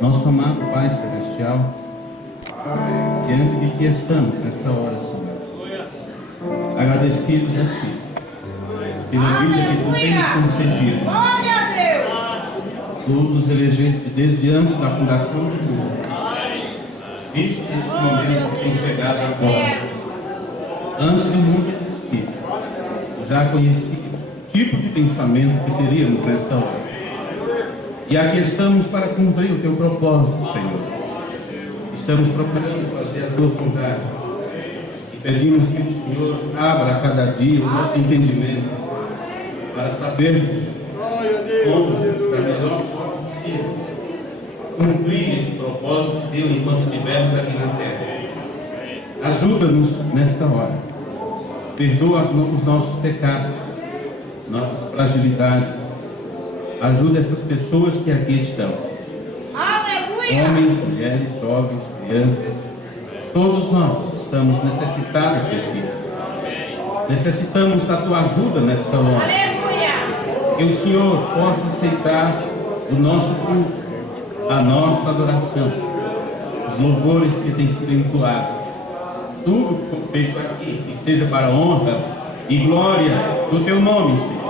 Nosso amado Pai Celestial, diante de Ti estamos nesta hora, Senhor, agradecidos a Ti pela vida que Tu tens concedido. Tu nos elegeste desde antes da fundação do mundo. Viste este momento que tem chegado agora. Antes do mundo existir, já conheci o tipo de pensamento que teríamos nesta hora. E aqui estamos para cumprir o Teu propósito, Senhor. Estamos procurando fazer a Tua vontade. E pedimos que o Senhor abra a cada dia o nosso entendimento para sabermos como, da melhor forma possível, cumprir este propósito de Deus enquanto estivermos aqui na terra. Ajuda-nos nesta hora. Perdoa os nossos pecados, nossas fragilidades. Ajuda essas pessoas que aqui estão. Aleluia! Homens, mulheres, jovens, crianças. Todos nós estamos necessitados de Ti. Necessitamos da Tua ajuda nesta hora. Aleluia! Que o Senhor possa aceitar o nosso culto, a nossa adoração, os louvores que têm sido entoados. Tudo que for feito aqui, que seja para a honra e glória do Teu nome, Senhor.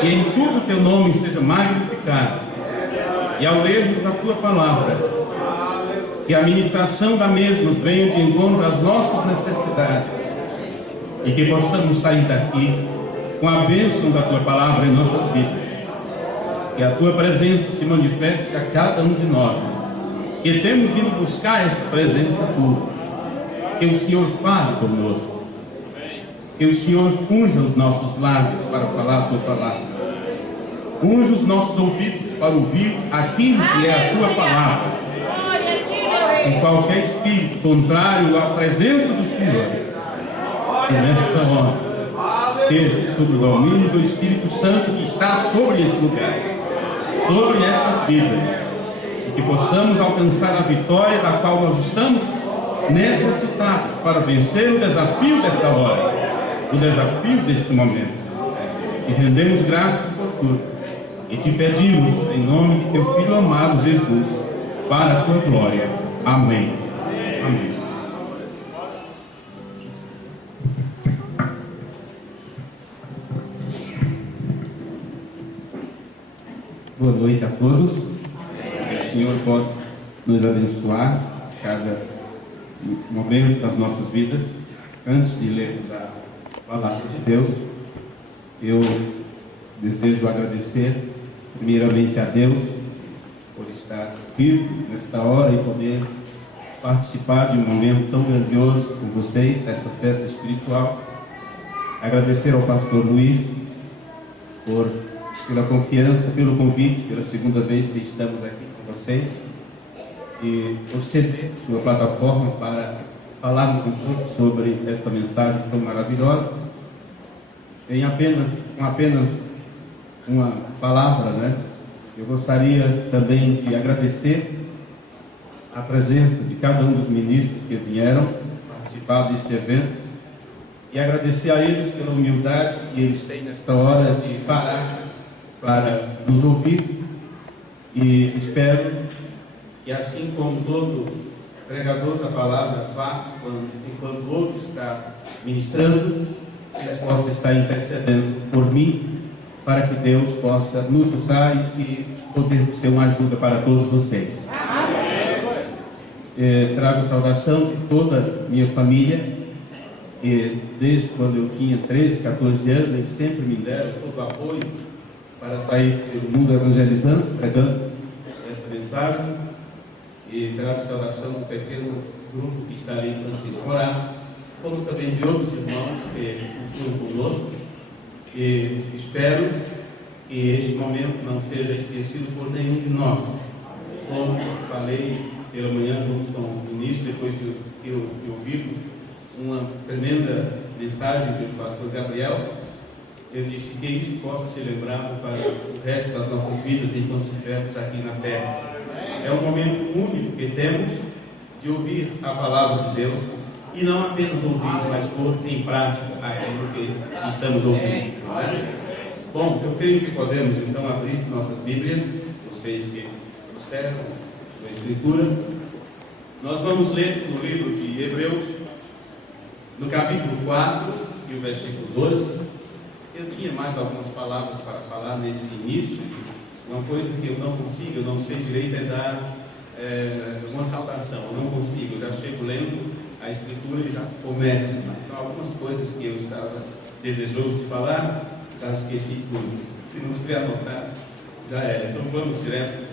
Que em tudo Teu nome seja magnificado. E ao lermos a Tua palavra, que a ministração da mesma venha de encontro às nossas necessidades. E que possamos sair daqui com a bênção da Tua palavra em nossas vidas. Que a Tua presença se manifeste a cada um de nós. Que temos vindo buscar esta presença Tua. Que o Senhor fale conosco. Que o Senhor unja os nossos lábios para falar a Tua palavra. Unja os nossos ouvidos para ouvir aquilo que é a Tua palavra. E qualquer espírito contrário à presença do Senhor, que nesta hora esteja sob o domínio do Espírito Santo que está sobre esse lugar, sobre estas vidas. E que possamos alcançar a vitória da qual nós estamos necessitados para vencer o desafio desta hora, o desafio deste momento. Te rendemos graças por tudo e te pedimos em nome de Teu Filho amado Jesus, para a Tua glória. Amém. Amém. Boa noite a todos. Que o Senhor possa nos abençoar cada momento das nossas vidas. Antes de lermos a palavra de Deus, eu desejo agradecer primeiramente a Deus por estar vivo nesta hora e poder participar de um momento tão grandioso com vocês, desta festa espiritual. Agradecer ao pastor Luiz pela confiança, pelo convite, pela segunda vez que estamos aqui com vocês, e por ceder sua plataforma para falarmos um pouco sobre esta mensagem tão maravilhosa. Com apenas uma palavra, eu gostaria também de agradecer a presença de cada um dos ministros que vieram participar deste evento e agradecer a eles pela humildade que eles têm nesta hora de parar para nos ouvir. E espero que, assim como todo pregador da palavra faz enquanto outro está ministrando, eles possam estar intercedendo por mim, para que Deus possa nos usar e poder ser uma ajuda para todos vocês. Trago a saudação de toda a minha família, e desde quando eu tinha 13, 14 anos, eles sempre me deram todo o apoio para sair pelo mundo evangelizando, pregando esta mensagem. E trago a saudação do pequeno grupo que está ali em Francisco Morato, como também de outros irmãos que estão conosco. E espero que este momento não seja esquecido por nenhum de nós. Como falei pela manhã junto com o ministro, depois que ouvimos uma tremenda mensagem do pastor Gabriel, eu disse que isso possa ser lembrado para o resto das nossas vidas enquanto estivermos aqui na terra. É um momento único que temos de ouvir a palavra de Deus, e não apenas ouvir, mas pôr em prática aquilo que estamos ouvindo. Não é? Bom, eu creio que podemos então abrir nossas Bíblias, vocês que observam sua escritura. Nós vamos ler no livro de Hebreus, no capítulo 4 e o versículo 12. Eu tinha mais algumas palavras para falar nesse início. Uma coisa que eu não sei direito é dar uma saudação. Eu não consigo, eu já chego lendo a escritura e já começo. Então, algumas coisas que eu estava desejoso de falar, já esqueci tudo. Se não tiver anotado, já era. Então vamos direto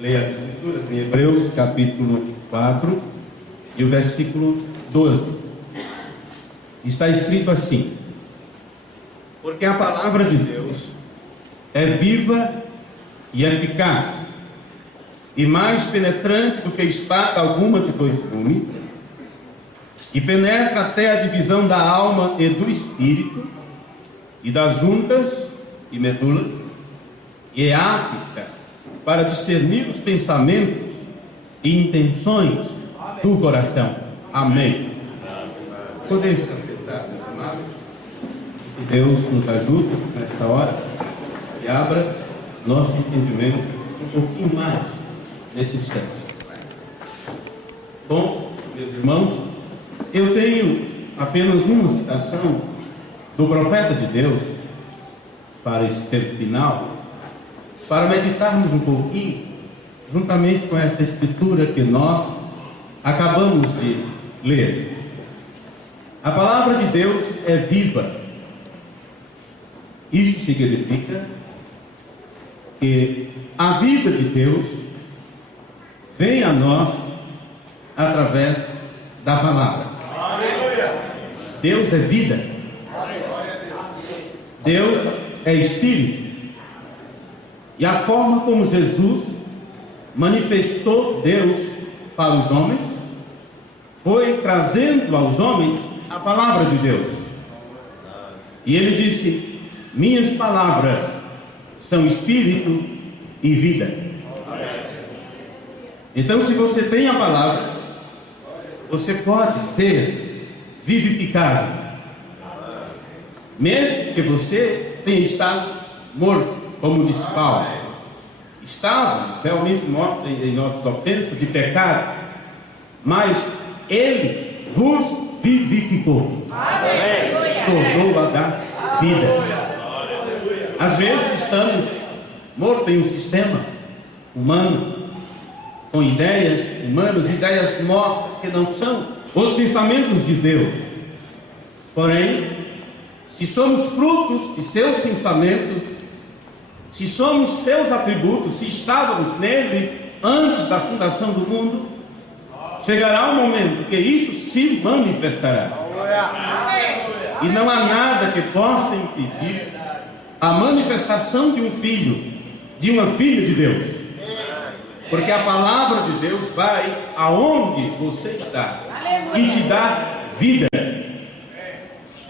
ler as escrituras em Hebreus capítulo 4 e o versículo 12. Está escrito assim: porque a palavra de Deus é viva e eficaz, e mais penetrante do que espada alguma de dois gumes, e penetra até a divisão da alma e do espírito, e das juntas e medulas, e é apta para discernir os pensamentos e intenções do coração. Amém. Podemos aceitar, meus amados? Que Deus nos ajude nesta hora e abra nosso entendimento um pouquinho mais nesse instante. Bom, meus irmãos, eu tenho apenas uma citação do profeta de Deus para esse tempo final, para meditarmos um pouquinho, juntamente com esta escritura que nós acabamos de ler. A palavra de Deus é viva. Isso significa que a vida de Deus vem a nós através da palavra. Deus é vida. Deus é Espírito. E a forma como Jesus manifestou Deus para os homens foi trazendo aos homens a palavra de Deus. E ele disse: minhas palavras são espírito e vida. Então, se você tem a palavra, você pode ser vivificado, mesmo que você tenha estado morto, como diz Paulo. Estávamos realmente mortos em nossas ofensas de pecado, mas Ele vos vivificou, tornou a dar vida. Às vezes estamos mortos em um sistema humano, com ideias humanas, ideias mortas que não são os pensamentos de Deus. Porém, se somos frutos de seus pensamentos, se somos seus atributos, se estávamos nele antes da fundação do mundo, chegará um momento que isso se manifestará. E não há nada que possa impedir a manifestação de um filho, de uma filha de Deus. Porque a palavra de Deus vai aonde você está e te dá vida.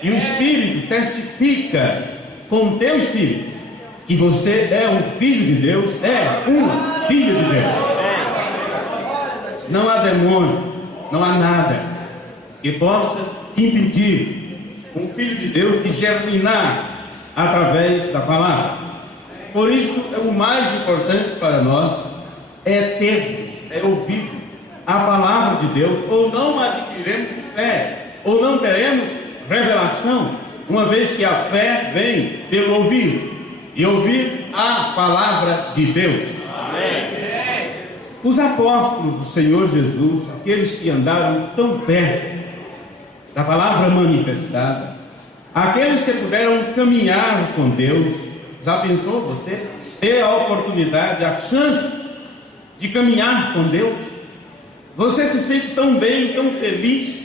E o Espírito testifica com o teu Espírito que você é um filho de Deus, é uma filha de Deus. Não há demônio, não há nada que possa impedir um filho de Deus de germinar através da palavra. Por isso, o mais importante para nós é termos, é ouvir a palavra de Deus, ou não adquiriremos fé, ou não teremos revelação, uma vez que a fé vem pelo ouvir, e ouvir a palavra de Deus. Amém. Os apóstolos do Senhor Jesus, aqueles que andaram tão perto da palavra manifestada, aqueles que puderam caminhar com Deus, já pensou você ter a oportunidade, a chance de caminhar com Deus? Você se sente tão bem, tão feliz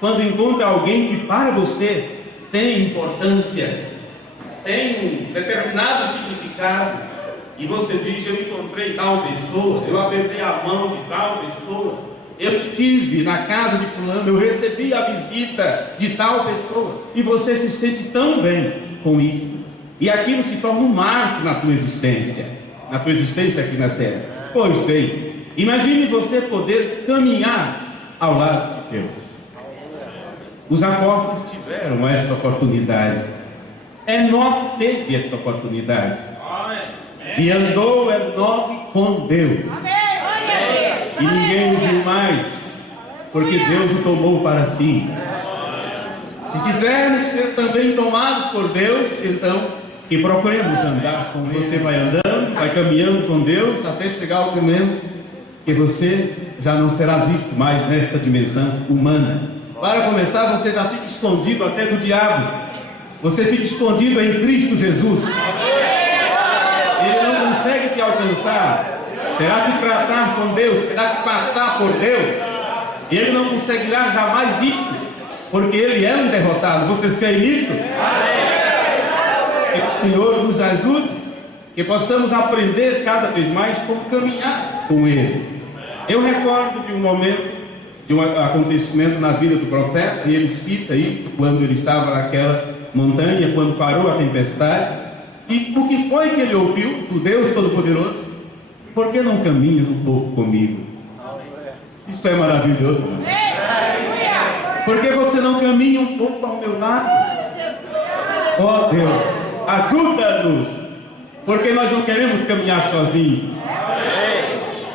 quando encontra alguém que para você tem importância, tem um determinado significado, e você diz: eu encontrei tal pessoa, eu apertei a mão de tal pessoa, eu estive na casa de fulano, eu recebi a visita de tal pessoa, e você se sente tão bem com isso, e aquilo se torna um marco na tua existência aqui na terra. Pois bem, imagine você poder caminhar ao lado de Deus. Os apóstolos tiveram esta oportunidade. Enoque teve esta oportunidade. E andou Enoque com Deus. E ninguém o viu mais, porque Deus o tomou para si. Se quisermos ser também tomados por Deus, então que procuremos andar com Ele. Você vai andando, vai caminhando com Deus, até chegar ao momento que você já não será visto mais nesta dimensão humana. Para começar, você já fica escondido até do diabo. Você fica escondido em Cristo Jesus. Ele não consegue te alcançar. Terá que tratar com Deus, terá que passar por Deus. E ele não conseguirá jamais isso, porque ele é um derrotado. Vocês creem nisso? Que o Senhor nos ajude, que possamos aprender cada vez mais como caminhar com Ele. Eu recordo de um momento, de um acontecimento na vida do profeta, e ele cita isso quando ele estava naquela montanha, quando parou a tempestade. E o que foi que ele ouviu do Deus Todo-Poderoso? Por que não caminhas um pouco comigo? Isso é maravilhoso, não é? Por que você não caminha um pouco ao meu lado? Ó Deus, ajuda-nos, porque nós não queremos caminhar sozinhos.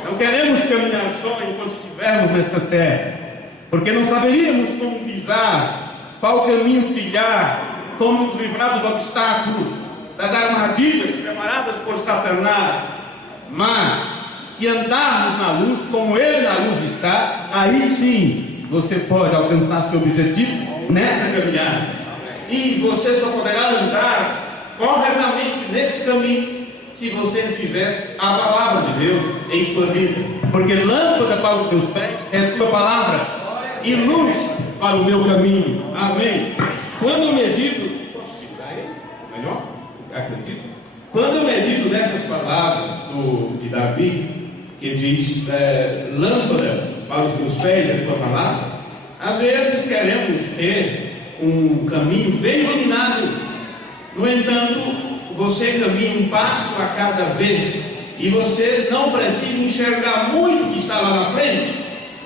Não queremos caminhar só enquanto estivermos nesta terra, porque não saberíamos como pisar, qual caminho trilhar, como nos livrar dos obstáculos, das armadilhas preparadas por Satanás. Mas se andarmos na luz, como Ele na luz está, aí sim você pode alcançar seu objetivo nessa caminhada. E você só poderá andar corretamente nesse caminho se você tiver a palavra de Deus em sua vida. Porque lâmpada para os teus pés é a tua palavra e luz para o meu caminho. Amém. Quando eu medito, posso segurar ele? Melhor? Acredito. Quando eu medito nessas palavras de Davi, que diz lâmpada para os meus pés é a tua palavra, às vezes queremos ter um caminho bem iluminado. No entanto, você caminha um passo a cada vez, e você não precisa enxergar muito o que está lá na frente.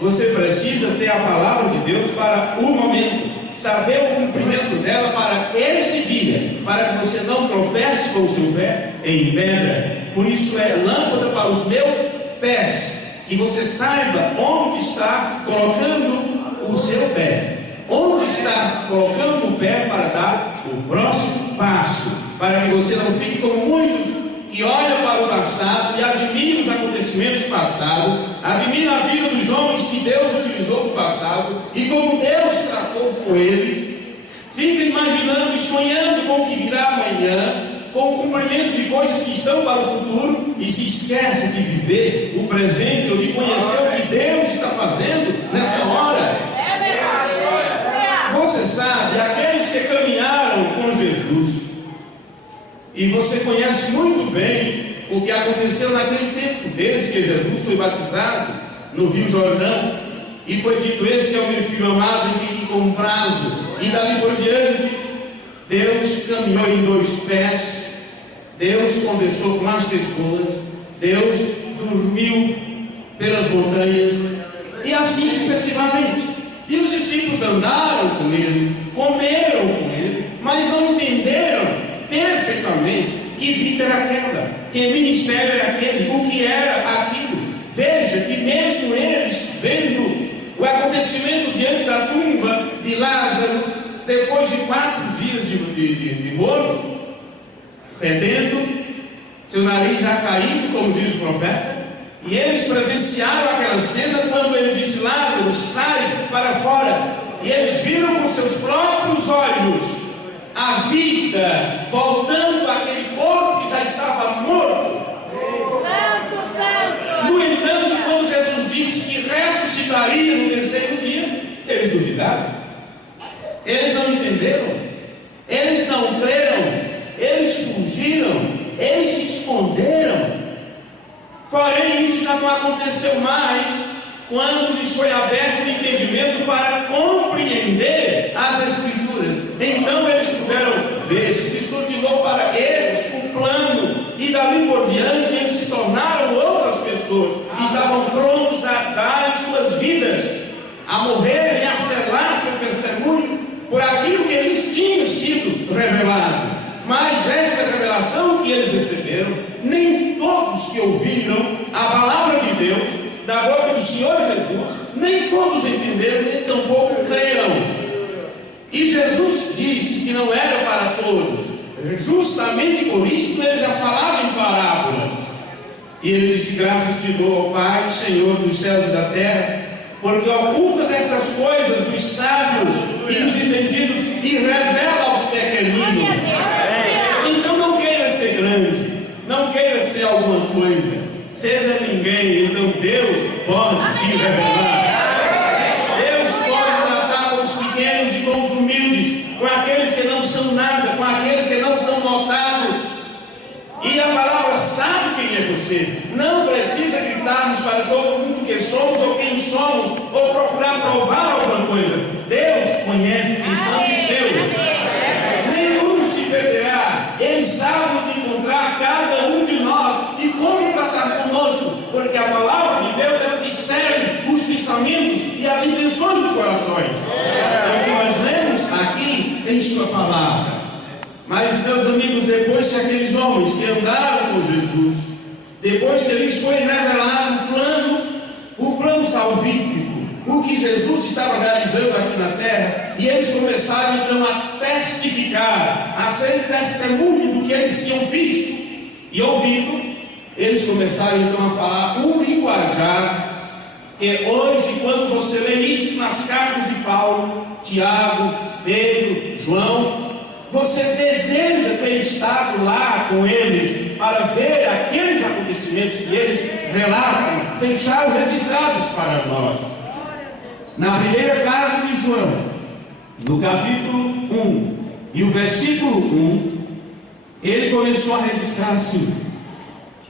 Você precisa ter a palavra de Deus para o momento, saber o cumprimento dela para esse dia, para que você não tropece com o seu pé em pedra. Por isso é lâmpada para os meus pés, que você saiba onde está colocando o seu pé, onde está colocando o pé para dar o próximo passo, para que você não fique como muitos que olham para o passado e admiram os acontecimentos passados, admiram a vida dos homens que Deus utilizou no passado e como Deus tratou com eles, fica imaginando e sonhando com o que virá amanhã, com o cumprimento de coisas que estão para o futuro, e se esquece de viver o presente ou de conhecer o que Deus está fazendo nessa hora. Você sabe, aqueles que caminharam com Jesus, e você conhece muito bem o que aconteceu naquele tempo, desde que Jesus foi batizado no Rio Jordão, e foi dito: esse é o meu filho amado em quem com prazo, e dali por diante, Deus caminhou em dois pés, Deus conversou com as pessoas, Deus dormiu pelas montanhas, e assim sucessivamente. E os discípulos andaram com ele, comeram com ele, mas não entenderam perfeitamente que vida era aquela, que ministério era aquele, o que era aquilo. Veja que mesmo eles vendo o acontecimento diante da tumba de Lázaro, depois de 4 dias de morto, fedendo, seu nariz já caído, como diz o profeta, e eles presenciaram aquela cena quando ele disse: Lázaro, sai para fora. E eles viram com seus próprios olhos a vida voltando àquele corpo que já estava morto. Santo, santo. No entanto, quando Jesus disse que ressuscitaria no terceiro dia, eles duvidaram, eles não entenderam, eles não creram, eles Porém, isso já não aconteceu mais quando lhes foi aberto o entendimento para compreender as Escrituras. Então eles puderam ver, se descortinou para eles o plano, e dali por diante eles se tornaram outras pessoas, e estavam prontos a dar suas vidas, a morrer e a selar seu testemunho por aquilo que eles tinham sido revelado. Mas essa revelação que eles receberam, nem todos que ouviram a palavra de Deus da boca do Senhor Jesus, nem todos entenderam, nem tampouco creram. E Jesus disse que não era para todos. Justamente por isso ele já falava em parábolas. E ele disse: graças te dou, ó Pai, Senhor dos céus e da terra, porque ocultas estas coisas dos sábios e dos entendidos e revela aos pequeninos. Então não queira ser grande, não queira ser alguma coisa, seja ninguém. Então Deus pode te revelar. Deus pode tratar com os pequenos e com os humildes, com aqueles que não são nada, com aqueles que não são notados. E a palavra sabe quem é você. Não precisa gritarmos para todo mundo que somos ou quem somos, ou procurar provar alguma coisa. Deus conhece quem são os seus. Nenhum se perderá. Ele sabe onde encontrar cada um de nós e como tratar conosco, porque a palavra de Deus, ela discerne os pensamentos e as intenções dos corações. É o que nós lemos aqui em sua palavra. Mas, meus amigos, depois que aqueles homens que andaram com Jesus, depois que lhes foi revelado o plano salvífico, o que Jesus estava realizando aqui na terra, e eles começaram então a testificar, a ser testemunho do que eles tinham visto e ouvido, eles começaram então a falar um linguajar que hoje, quando você lê isso nas cartas de Paulo, Tiago, Pedro, João, você deseja ter estado lá com eles para ver aqueles acontecimentos que eles relatam, deixaram registrados para nós. Na primeira carta de João, no capítulo 1 e o versículo 1, ele começou a registrar assim: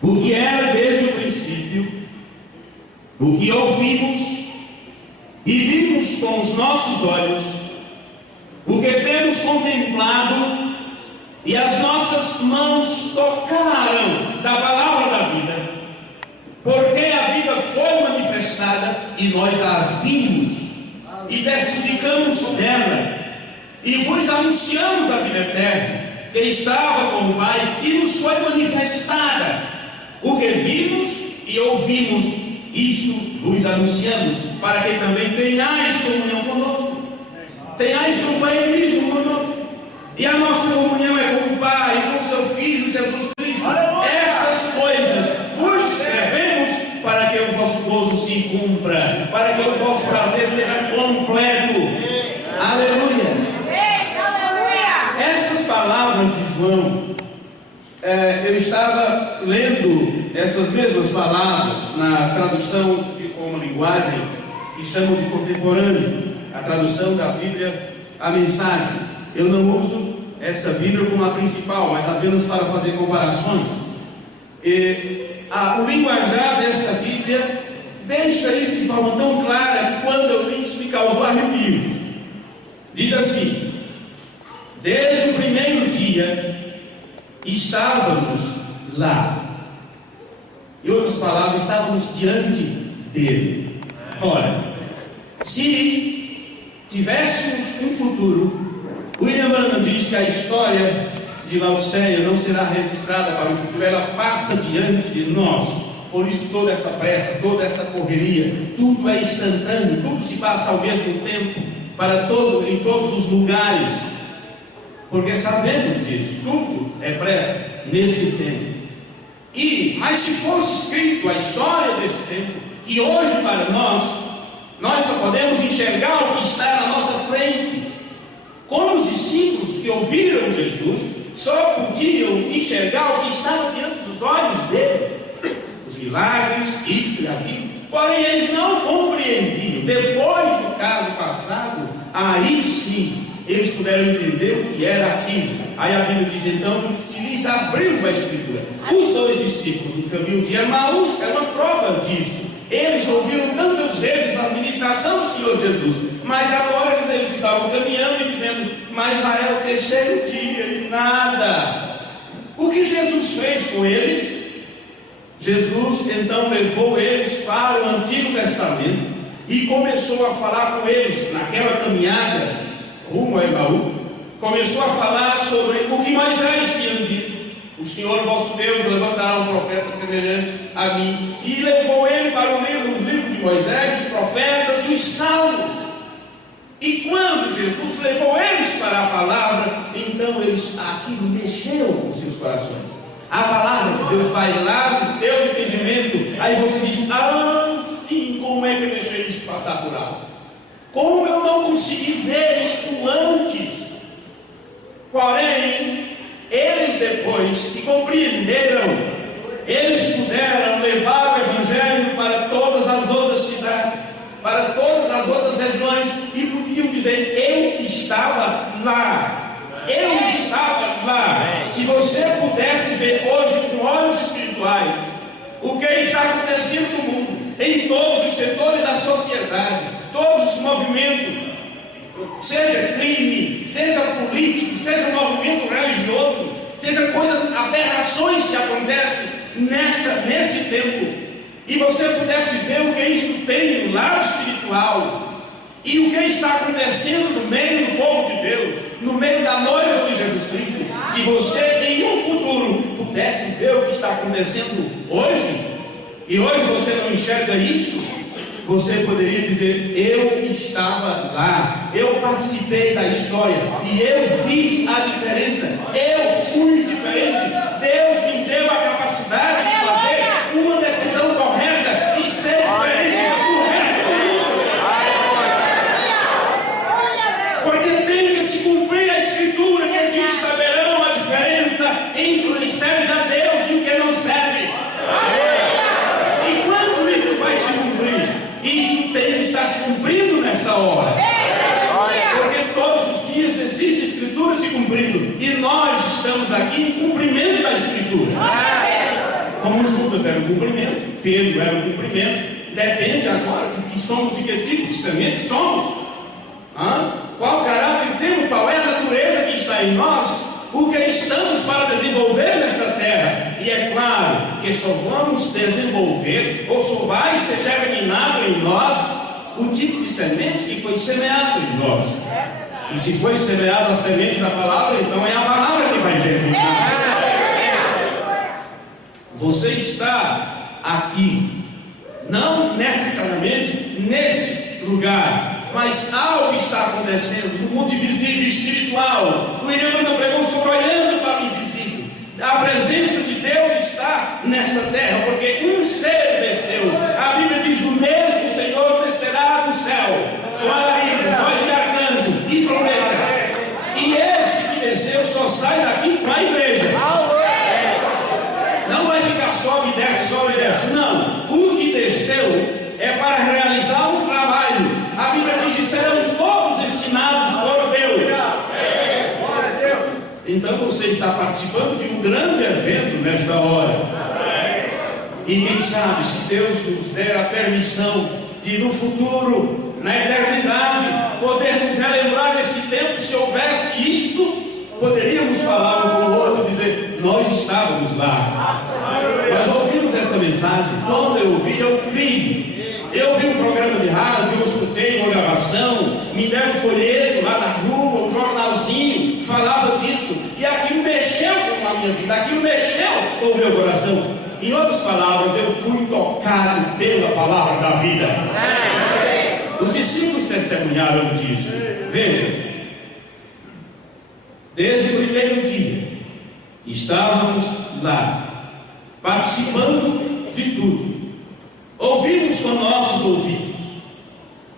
o que era desde o princípio, o que ouvimos e vimos com os nossos olhos, o que temos contemplado e as nossas mãos tocaram da palavra da vida, porque a vida foi manifestada e nós a vimos e testificamos dela, e vos anunciamos a vida eterna que estava com o Pai e nos foi manifestada. O que vimos e ouvimos, isto vos anunciamos, para que também tenhais comunhão conosco, tenhais companheirismo conosco. E a nossa comunhão é com o Pai e com o seu Filho Jesus Cristo. Estas coisas vos escrevemos para que o vosso gozo se cumpra, para que o vosso prazer seja completo. Aleluia. Essas palavras de João, eu estava lendo essas mesmas palavras na tradução como linguagem que chamamos de contemporânea, a tradução da Bíblia, a Mensagem. Eu não uso essa Bíblia como a principal, mas apenas para fazer comparações. O linguajar dessa Bíblia deixa isso de forma tão clara que quando eu li isso me causou arrepio. Diz assim: desde o primeiro dia estávamos lá. Em outras palavras, estávamos diante dele. Ora, se tivéssemos um futuro, William Branham diz que a história de Laodiceia não será registrada para o futuro, ela passa diante de nós. Por isso toda essa pressa, toda essa correria, tudo é instantâneo, tudo se passa ao mesmo tempo, em todos os lugares, porque sabemos disso, tudo é pressa nesse tempo. Mas se fosse escrito a história desse tempo, que hoje para nós só podemos enxergar o que está na nossa frente, como os discípulos que ouviram Jesus só podiam enxergar o que estava diante dos olhos dele, os milagres, isto e aquilo, porém eles não compreendiam. Depois do caso passado, aí sim eles puderam entender o que era aquilo. Aí a Bíblia diz então que se lhes abriu uma escritura. Os dois discípulos do caminho de Emaús é uma prova disso. Eles ouviram tantas vezes a administração do Senhor Jesus, mas agora eles estavam caminhando e dizendo: mas já é o terceiro dia e nada. O que Jesus fez com eles? Jesus então levou eles para o Antigo Testamento e começou a falar com eles naquela caminhada rumo a Emaús. Começou a falar sobre o que Moisés tinha dito: o Senhor vosso Deus levantará um profeta semelhante a mim. E levou ele para o livro de Moisés, os profetas e os salmos. E quando Jesus levou eles para a palavra, então aquilo mexeu com seus corações. A palavra de Deus vai lá no teu entendimento, aí você diz: ah, sim, como é que eu deixei isso passar por alto? Como eu não consegui ver isto antes? Porém, eles depois que compreenderam, eles puderam levar o Evangelho para todas as outras cidades, para todas as outras regiões, e podiam dizer: eu estava lá. Eu estava lá. Se você pudesse ver hoje com olhos espirituais o que está acontecendo no mundo, em todos os setores da sociedade, todos os movimentos, seja crime, seja político, seja movimento religioso, seja coisas, aberrações que acontecem nesse tempo, e você pudesse ver o que isso tem no lado espiritual, e o que está acontecendo no meio do povo de Deus, no meio da noiva de Jesus Cristo, se você em um futuro pudesse ver o que está acontecendo hoje, e hoje você não enxerga isso, você poderia dizer: eu estava lá, eu participei da história, e eu fiz a diferença, eu fui diferente. Deus me deu a capacidade de fazer uma decisão correta e ser diferente do resto do mundo. Porque tem que se cumprir a Escritura que diz: saberão a diferença entre o que serve a Deus e o que não serve. E quando isso vai se cumprir? Isso tem que estar se cumprindo nessa hora. Porque todos os dias existe Escritura se cumprindo, e nós estamos aqui em cumprimento da Escritura. Como Judas era um cumprimento, Pedro era um cumprimento. Depende agora de que somos, de que tipo de semente somos. Qual caráter temos, qual é a natureza que está em nós, o que estamos para desenvolver nesta terra. E é claro que só vamos desenvolver, ou só vai ser germinado em nós, o tipo de semente que foi semeado em nós. E se foi semeada a semente da palavra, então é a palavra que vai germinar. Você está aqui, não necessariamente nesse lugar, mas algo está acontecendo no mundo invisível e espiritual. O William não pregou sobre olhando para o invisível. A presença de Deus está nessa terra, porque um ser desceu. A Bíblia diz: o mesmo Senhor descerá do céu com alarido, voz de arcanjo e trombeta. E esse que desceu só sai daqui com a igreja. Não vai ficar sobe e desce, sobe e desce. Não. O que desceu é para realizar um trabalho. A Bíblia diz que serão todos ensinados por Deus. Então você está participando de um grande evento nessa hora. E quem sabe, se Deus nos der a permissão de no futuro, na eternidade, podermos relembrar este tempo, se houvesse isto, poderíamos falar um com o outro e dizer: nós estávamos lá. Nós ouvimos essa mensagem. Quando eu ouvi, eu criei. Eu vi um programa de rádio, eu escutei uma gravação, me deram um folheto lá na rua, um jornalzinho, falava disso, e aquilo mexeu com a minha vida, aquilo mexeu com o meu coração. Em outras palavras, eu fui tocado pela palavra da vida. Os discípulos testemunharam disso. Veja, desde o primeiro dia, estávamos lá, participando de tudo. Ouvimos com nossos ouvidos,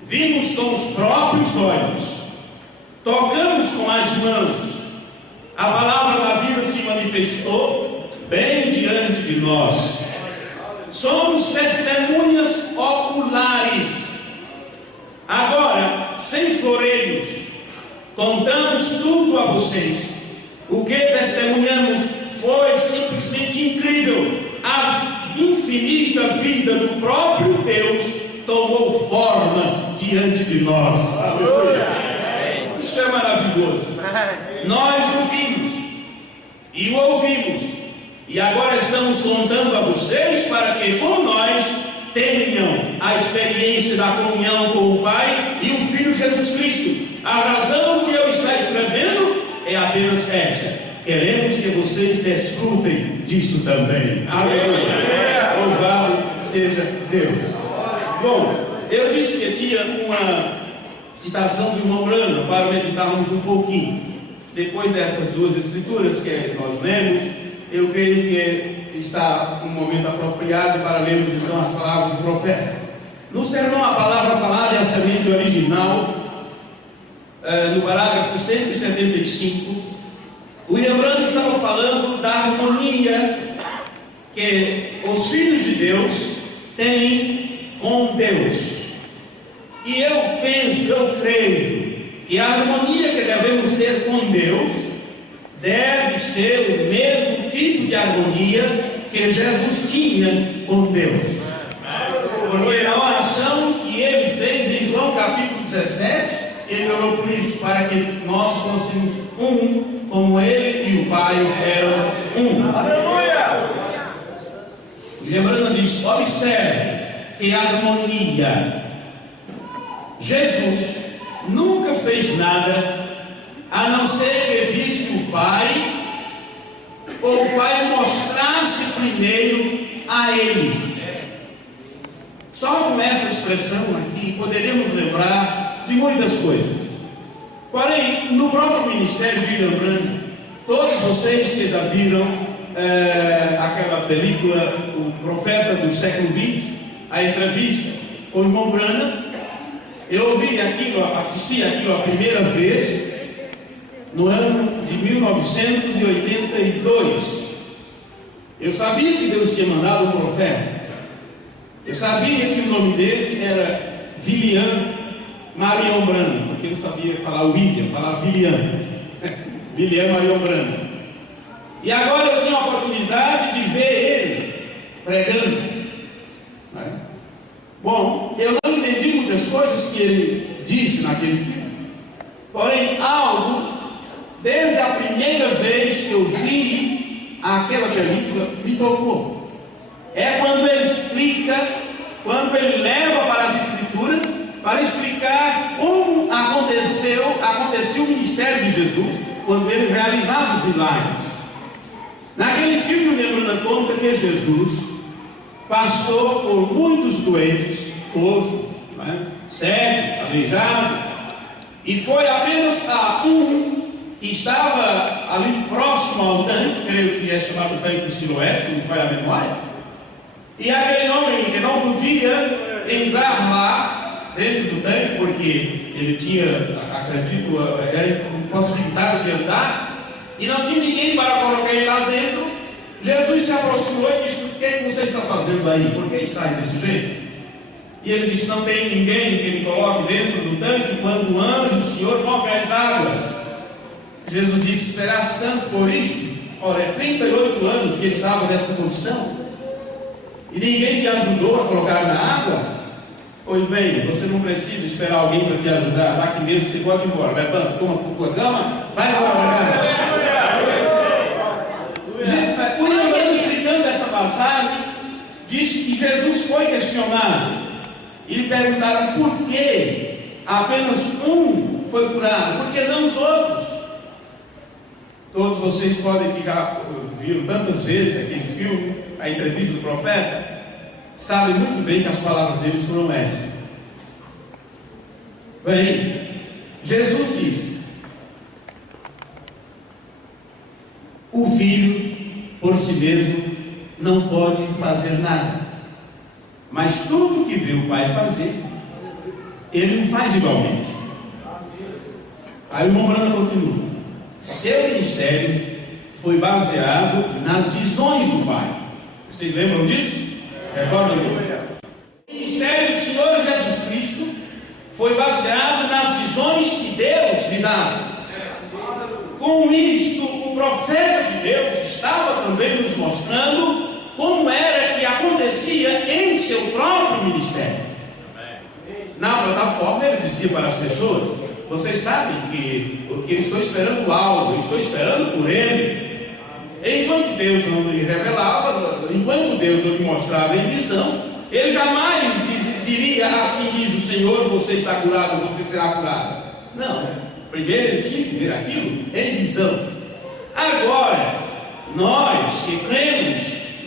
vimos com os próprios olhos, tocamos com as mãos, a palavra da vida se manifestou bem diante de nós. Somos testemunhas oculares. Agora, sem floreios, contamos tudo a vocês. O que testemunhamos foi simplesmente incrível. incrível, a infinita vida do próprio Deus tomou forma diante de nós. Aleluia! Isso é maravilhoso. Nós ouvimos e o ouvimos, e agora estamos contando a vocês para que com nós tenham a experiência da comunhão com o Pai e o Filho Jesus Cristo. A razão de eu estar escrevendo é apenas esta: queremos que vocês desfrutem disso também. Aleluia! Louvado seja Deus. Bom, eu disse que tinha uma citação de irmão Brana para meditarmos um pouquinho. Depois dessas duas escrituras que nós lemos, eu creio que está um momento apropriado para lermos então as palavras do profeta. No sermão, a palavra falada é a semente original, no parágrafo 175. O William Branham estava falando da harmonia que os filhos de Deus têm com Deus. E eu creio que a harmonia que devemos ter com Deus deve ser o mesmo tipo de harmonia que Jesus tinha com Deus. Porque na oração que ele fez em João capítulo 17, ele orou por isso, para que nós fôssemos um, como ele e o Pai eram um. Aleluia! Lembrando disso, observe que a harmonia, Jesus nunca fez nada a não ser que visse o Pai, ou o Pai mostrasse primeiro a ele. Só com essa expressão aqui poderíamos lembrar de muitas coisas. Porém, no próprio ministério de William Branham, todos vocês que já viram aquela película O Profeta do Século XX, a entrevista com o irmão Branham, eu assisti aquilo a primeira vez no ano de 1982. Eu sabia que Deus tinha mandado um profeta. Eu sabia que o nome dele era William Marion Branham, porque eu sabia falar William, falar William. William Marion Branham. E agora eu tinha a oportunidade de ver ele pregando. Né? Bom, eu não entendi muitas coisas que ele disse naquele filme. Porém, algo, desde a primeira vez que eu vi aquela película, me tocou. É quando ele explica, quando ele leva para as Escrituras, para explicar como aconteceu o ministério de Jesus, quando ele realizava os milagres. Naquele filme, lembrando conta que Jesus passou por muitos doentes, coxos, cegos, aleijados, e foi apenas a um que estava ali próximo ao tanque, creio que é chamado tanque de Siloé, se não vai a memória. E aquele homem que não podia entrar lá dentro do tanque, porque ele tinha, acredito, era impossibilitado de andar, e não tinha ninguém para colocar ele lá dentro. Jesus se aproximou e disse: o que você está fazendo aí? Por que estás desse jeito? E ele disse: não tem ninguém que me coloque dentro do tanque quando o anjo do Senhor move as águas. Jesus disse: esperaste tanto por isso? Ora, é 38 anos que ele estava nessa condição e ninguém te ajudou a colocar na água? Pois bem, você não precisa esperar alguém para te ajudar. Lá que mesmo você pode ir embora. Levanta, toma a tua cama, vai embora. O irmão explicando essa passagem, disse que Jesus foi questionado. E lhe perguntaram por que apenas um foi curado, por que não os outros? Todos vocês podem ficar, viram tantas vezes aquele filme, a entrevista do profeta, sabem muito bem que as palavras deles foram essas. Bem, Jesus disse: o filho por si mesmo não pode fazer nada, mas tudo que vê o Pai fazer, ele não faz igualmente. Aí o irmão Brana continua: seu ministério foi baseado nas visões do Pai. Vocês lembram disso? Recordam disso? O ministério do Senhor Jesus Cristo foi baseado nas visões que Deus lhe dava. Com isto, o profeta de Deus estava também nos mostrando cria em seu próprio ministério. Na plataforma ele dizia para as pessoas: vocês sabem que eu estou esperando algo, eu estou esperando por ele. Enquanto Deus não lhe revelava, enquanto Deus não lhe mostrava em visão, ele jamais diria: assim diz o Senhor, você está curado, você será curado. Não, primeiro ele tinha que ver aquilo em visão. Agora, nós que cremos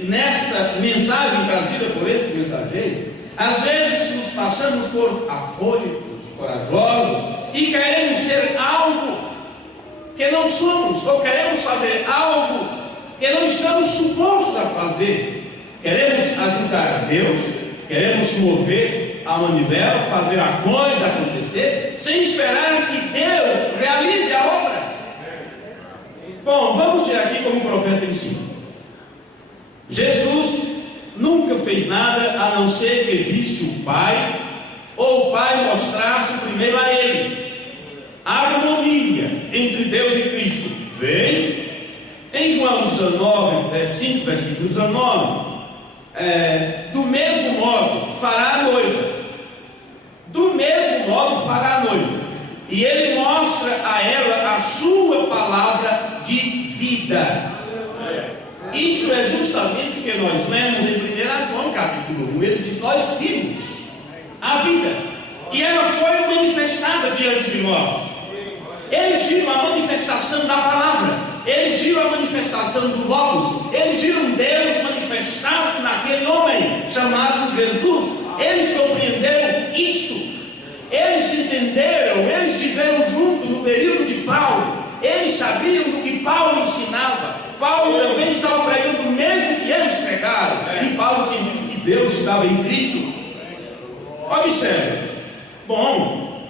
nesta mensagem trazida por este mensageiro, às vezes nos passamos por afônicos, corajosos, e queremos ser algo que não somos, ou queremos fazer algo que não estamos supostos a fazer. Queremos ajudar a Deus, queremos mover a manivela, fazer a coisa acontecer, sem esperar que Deus realize a obra. Bom, vamos ver aqui como o profeta ensina. Jesus nunca fez nada a não ser que visse o Pai, ou o Pai mostrasse primeiro a ele. A harmonia entre Deus e Cristo vem em João 19, 5, versículo 19. Do mesmo modo fará a noiva. Do mesmo modo fará a noiva. E ele mostra a ela a sua palavra de vida. Isso é justamente o que nós lemos em 1 João capítulo 1. Ele diz: nós vimos a vida, e ela foi manifestada diante de nós. Eles viram a manifestação da palavra, eles viram a manifestação do Logos, eles viram Deus manifestado naquele homem chamado Jesus. Eles compreenderam isso, eles entenderam, eles viveram junto no período de Paulo, eles sabiam do que Paulo ensinava. Paulo também estava pregando o mesmo que eles pregaram, e Paulo tinha dito que Deus estava em Cristo. Observe. Bom,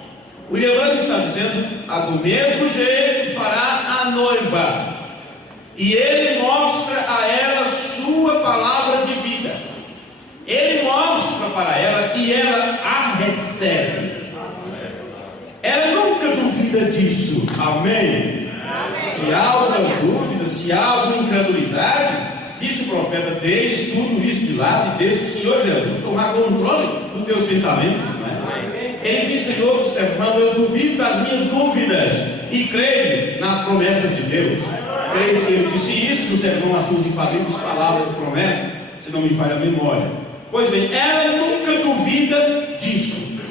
o Leandro está dizendo: do mesmo jeito fará a noiva, e ele mostra a ela sua palavra de vida. Ele mostra para ela e ela a recebe. Ela nunca duvida disso. Amém? Se há alguma dúvida, se há alguma incredulidade, disse o profeta: deixe tudo isso de lado e deixe o Senhor Jesus tomar controle dos teus pensamentos. Né? Ele disse em outro sermão: eu duvido das minhas dúvidas e creio nas promessas de Deus. Creio que ele disse isso no sermão As Suas Infalíveis Palavras de Promessa, se não me falha a memória. Pois bem, ela nunca duvida disso.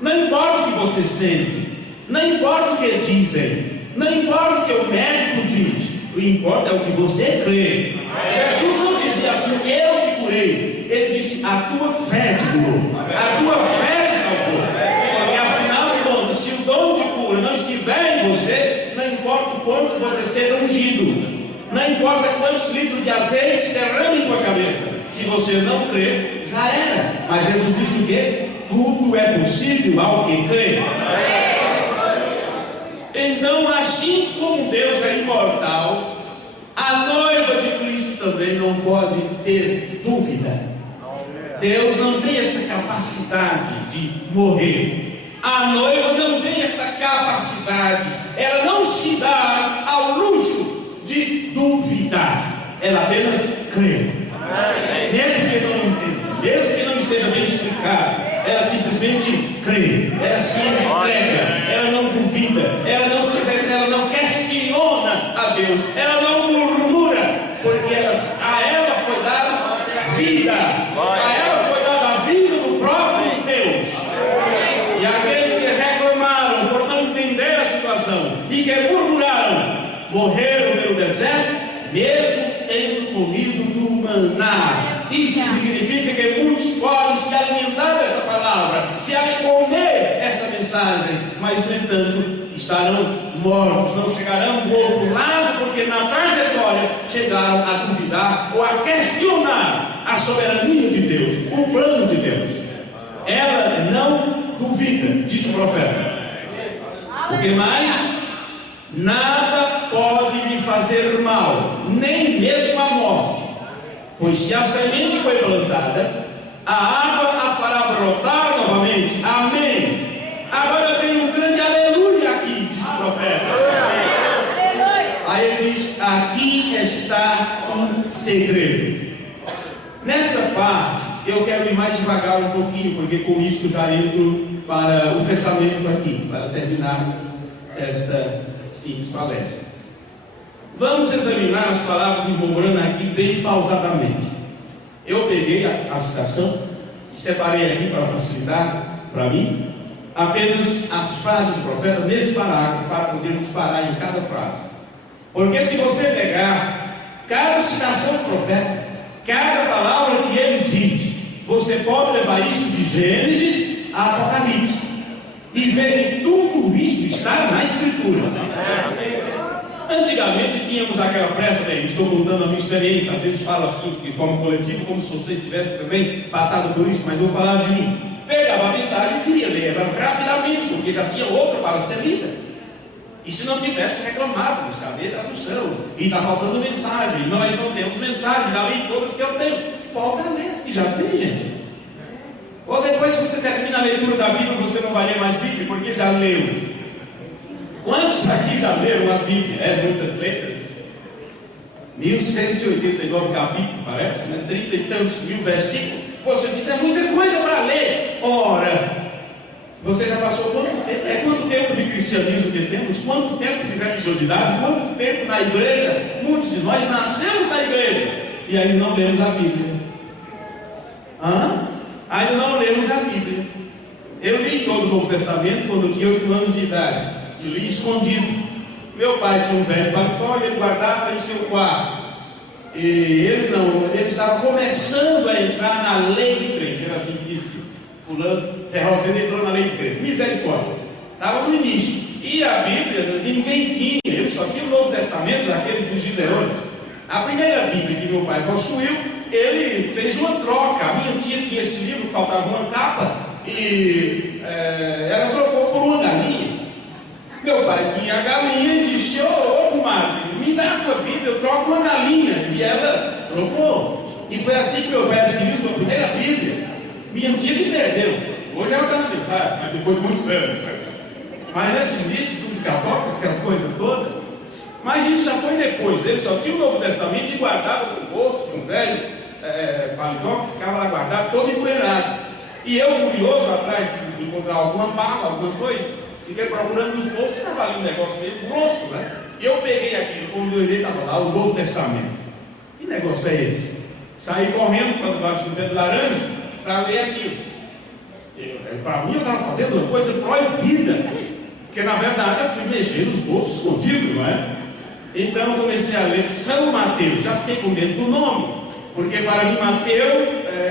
Não importa o que você sente, não importa o que dizem, não importa o que o médico diz, o que importa é o que você crê. Jesus não dizia assim: eu te curei. Ele disse: a tua fé te curou, a tua fé te salvou. Porque afinal de contas, se o dom de cura não estiver em você, não importa o quanto você seja ungido, não importa quantos litros de azeite se derramem em tua cabeça, se você não crê, já era. Mas Jesus disse o quê? Tudo é possível ao que crê. Então, assim como Deus é imortal, a noiva de Cristo também não pode ter dúvida. Deus não tem essa capacidade de morrer. A noiva não tem essa capacidade. Ela não se dá ao luxo de duvidar. Ela apenas crê. Mesmo que não entenda, mesmo que não esteja bem explicado, ela simplesmente crê, ela se entrega, ela não duvida, ela não questiona a Deus, ela não murmura, porque a ela foi dada vida, a ela foi dada a vida do próprio Deus. E aqueles que reclamaram por não entender a situação e que murmuraram, morreram pelo deserto, mesmo tendo comido do maná. Isso significa que muitos podem se alimentar dessa palavra, se comer essa mensagem, mas no entanto estarão mortos, não chegarão do outro lado, porque na trajetória chegaram a duvidar ou a questionar a soberania de Deus, o plano de Deus. Ela não duvida, disse o profeta. O que mais? Nada pode lhe fazer mal, nem mesmo a morte. Pois se a semente foi plantada, a água a fará brotar novamente. Amém. Agora eu tenho um grande aleluia aqui, diz o profeta. Aí ele diz: aqui está um segredo. Nessa parte, eu quero ir mais devagar um pouquinho, porque com isso já entro para o fechamento aqui, para terminarmos esta simples palestra. Vamos examinar as palavras de Morana aqui bem pausadamente. Eu peguei a citação e separei aqui para facilitar para mim apenas as frases do profeta nesse parágrafo, para podermos parar em cada frase. Porque se você pegar cada citação do profeta, cada palavra que ele diz, você pode levar isso de Gênesis a Apocalipse e ver que tudo isso está na Escritura. Antigamente tínhamos aquela pressa, né? Estou contando a minha experiência, às vezes falo assim de forma coletiva, como se vocês tivessem também passado por isso, mas vou falar de mim. Pegava a mensagem e queria ler rapidamente, porque já tinha outra para ser lida. E se não tivesse reclamado, cadê a tradução? E está faltando mensagem, nós não temos mensagem, já li todas que eu tenho. Falta ler, se já tem, gente. Ou depois, se você termina a leitura da Bíblia, você não vai ler mais Bíblia, porque já leu. Quantos aqui já leram a Bíblia? Muitas letras. 1189 capítulos, parece, né? 30 e tantos mil versículos. Você diz, é muita coisa para ler. Ora, você já passou quanto tempo? Quanto tempo de cristianismo que temos? Quanto tempo de religiosidade? Quanto tempo na igreja? Muitos de nós nascemos na igreja e ainda não lemos a Bíblia. Ainda não lemos a Bíblia. Eu li todo o Novo Testamento quando eu tinha 8 anos de idade. E li escondido. Meu pai tinha um velho paletó e ele guardava em seu quarto. E ele estava começando a entrar na lei de crente. Era assim que disse: fulano, Zé Rosendo entrou na lei de crente. Misericórdia. Estava no início. E a Bíblia ninguém tinha. Ele só tinha o Novo Testamento daqueles dos Gideões. A primeira Bíblia que meu pai possuiu, ele fez uma troca. A minha tia tinha esse livro, faltava uma capa. E ela trocou por uma galinha. Meu pai tinha a galinha e disse: ô comadre, me dá a tua Bíblia, eu troco uma galinha. E ela trocou. E foi assim que meu pai adquiriu sua primeira Bíblia. Minha tia me perdeu. Hoje ela está na mensagem, mas depois de muitos anos. Mas nesse início, tudo católico, aquela coisa toda. Mas isso já foi depois. Ele só tinha o Novo Testamento e guardava no bolso de um velho paletó que ficava lá guardado, todo empoeirado. E eu, curioso, atrás de encontrar alguma bala, alguma coisa, fiquei procurando nos bolsos, estava ali um negócio meio grosso, né? E eu peguei aquilo, quando eu olhei, estava lá o Novo Testamento. Que negócio é esse? Saí correndo para debaixo do pé de laranja para ler aquilo. Para mim, eu estava fazendo uma coisa proibida, porque na verdade eu fui mexer nos bolsos escondidos, não é? Então eu comecei a ler São Mateus. Já fiquei com medo do nome, porque para mim Mateus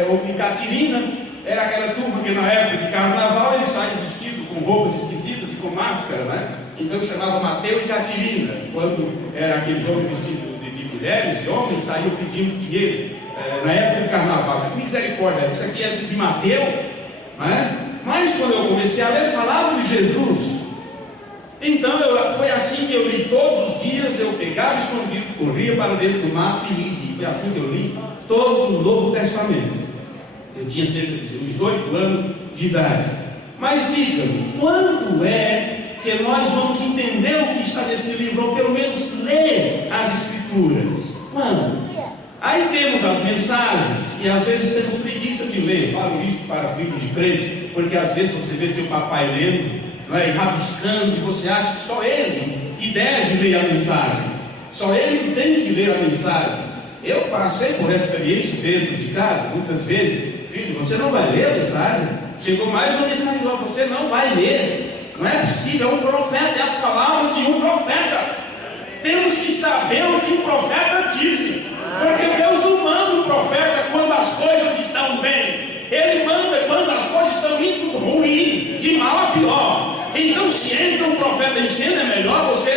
ou Catirina era aquela turma que na época de carnaval eles saem vestidos com roupas esquisitas e com máscara, né? Então eu chamava Mateus e Catirina, quando era aqueles homens vestidos de mulheres e homens saíam pedindo dinheiro na época de carnaval. Misericórdia, isso aqui é de Mateus, né? Mas quando eu comecei a ler, falava de Jesus. Então foi assim que eu li todos os dias. Eu pegava escondido, corria para dentro do mato e li. Foi assim que eu li todo o Novo Testamento. Eu tinha cerca de uns 8 anos de idade. Mas diga-me, quando é que nós vamos entender o que está nesse livro, ou pelo menos ler as Escrituras? Quando? Aí temos as mensagens, e às vezes temos preguiça de ler. Falo isso para filhos de crente, porque às vezes você vê seu papai lendo, não é, e rabiscando, e você acha que só ele que deve ler a mensagem, só ele que tem que ler a mensagem. Eu passei por essa experiência dentro de casa, muitas vezes. Filho, você não vai ler a mensagem. Chegou mais uma mensagem nova, você não vai ler. Não é possível, é um profeta, é as palavras de um profeta. Temos que saber o que o profeta disse, porque Deus não manda o profeta quando as coisas estão bem. Ele manda quando as coisas estão indo ruim, de mal a pior. Então, se entra um profeta em cena, é melhor você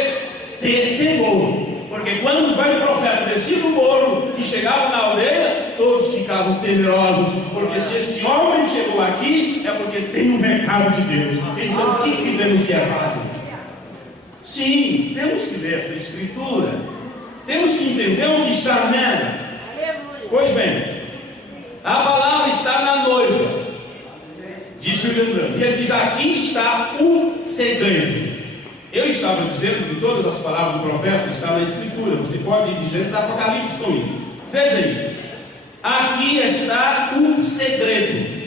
ter temor. Porque quando o velho profeta descia do morro e chegava na aldeia, todos ficavam temerosos. Porque se este homem chegou aqui, é porque tem um recado de Deus. Então, o que fizemos de errado? Sim, temos que ler essa Escritura. Temos que entender o que está nela. Pois bem, a palavra está na noiva, disse o Leandro. E ele diz: aqui está o segredo. Eu estava dizendo que todas as palavras do profeta estão na Escritura. Você pode ir de Gênesis a Apocalipse com isso. Veja isso. aqui está o segredo.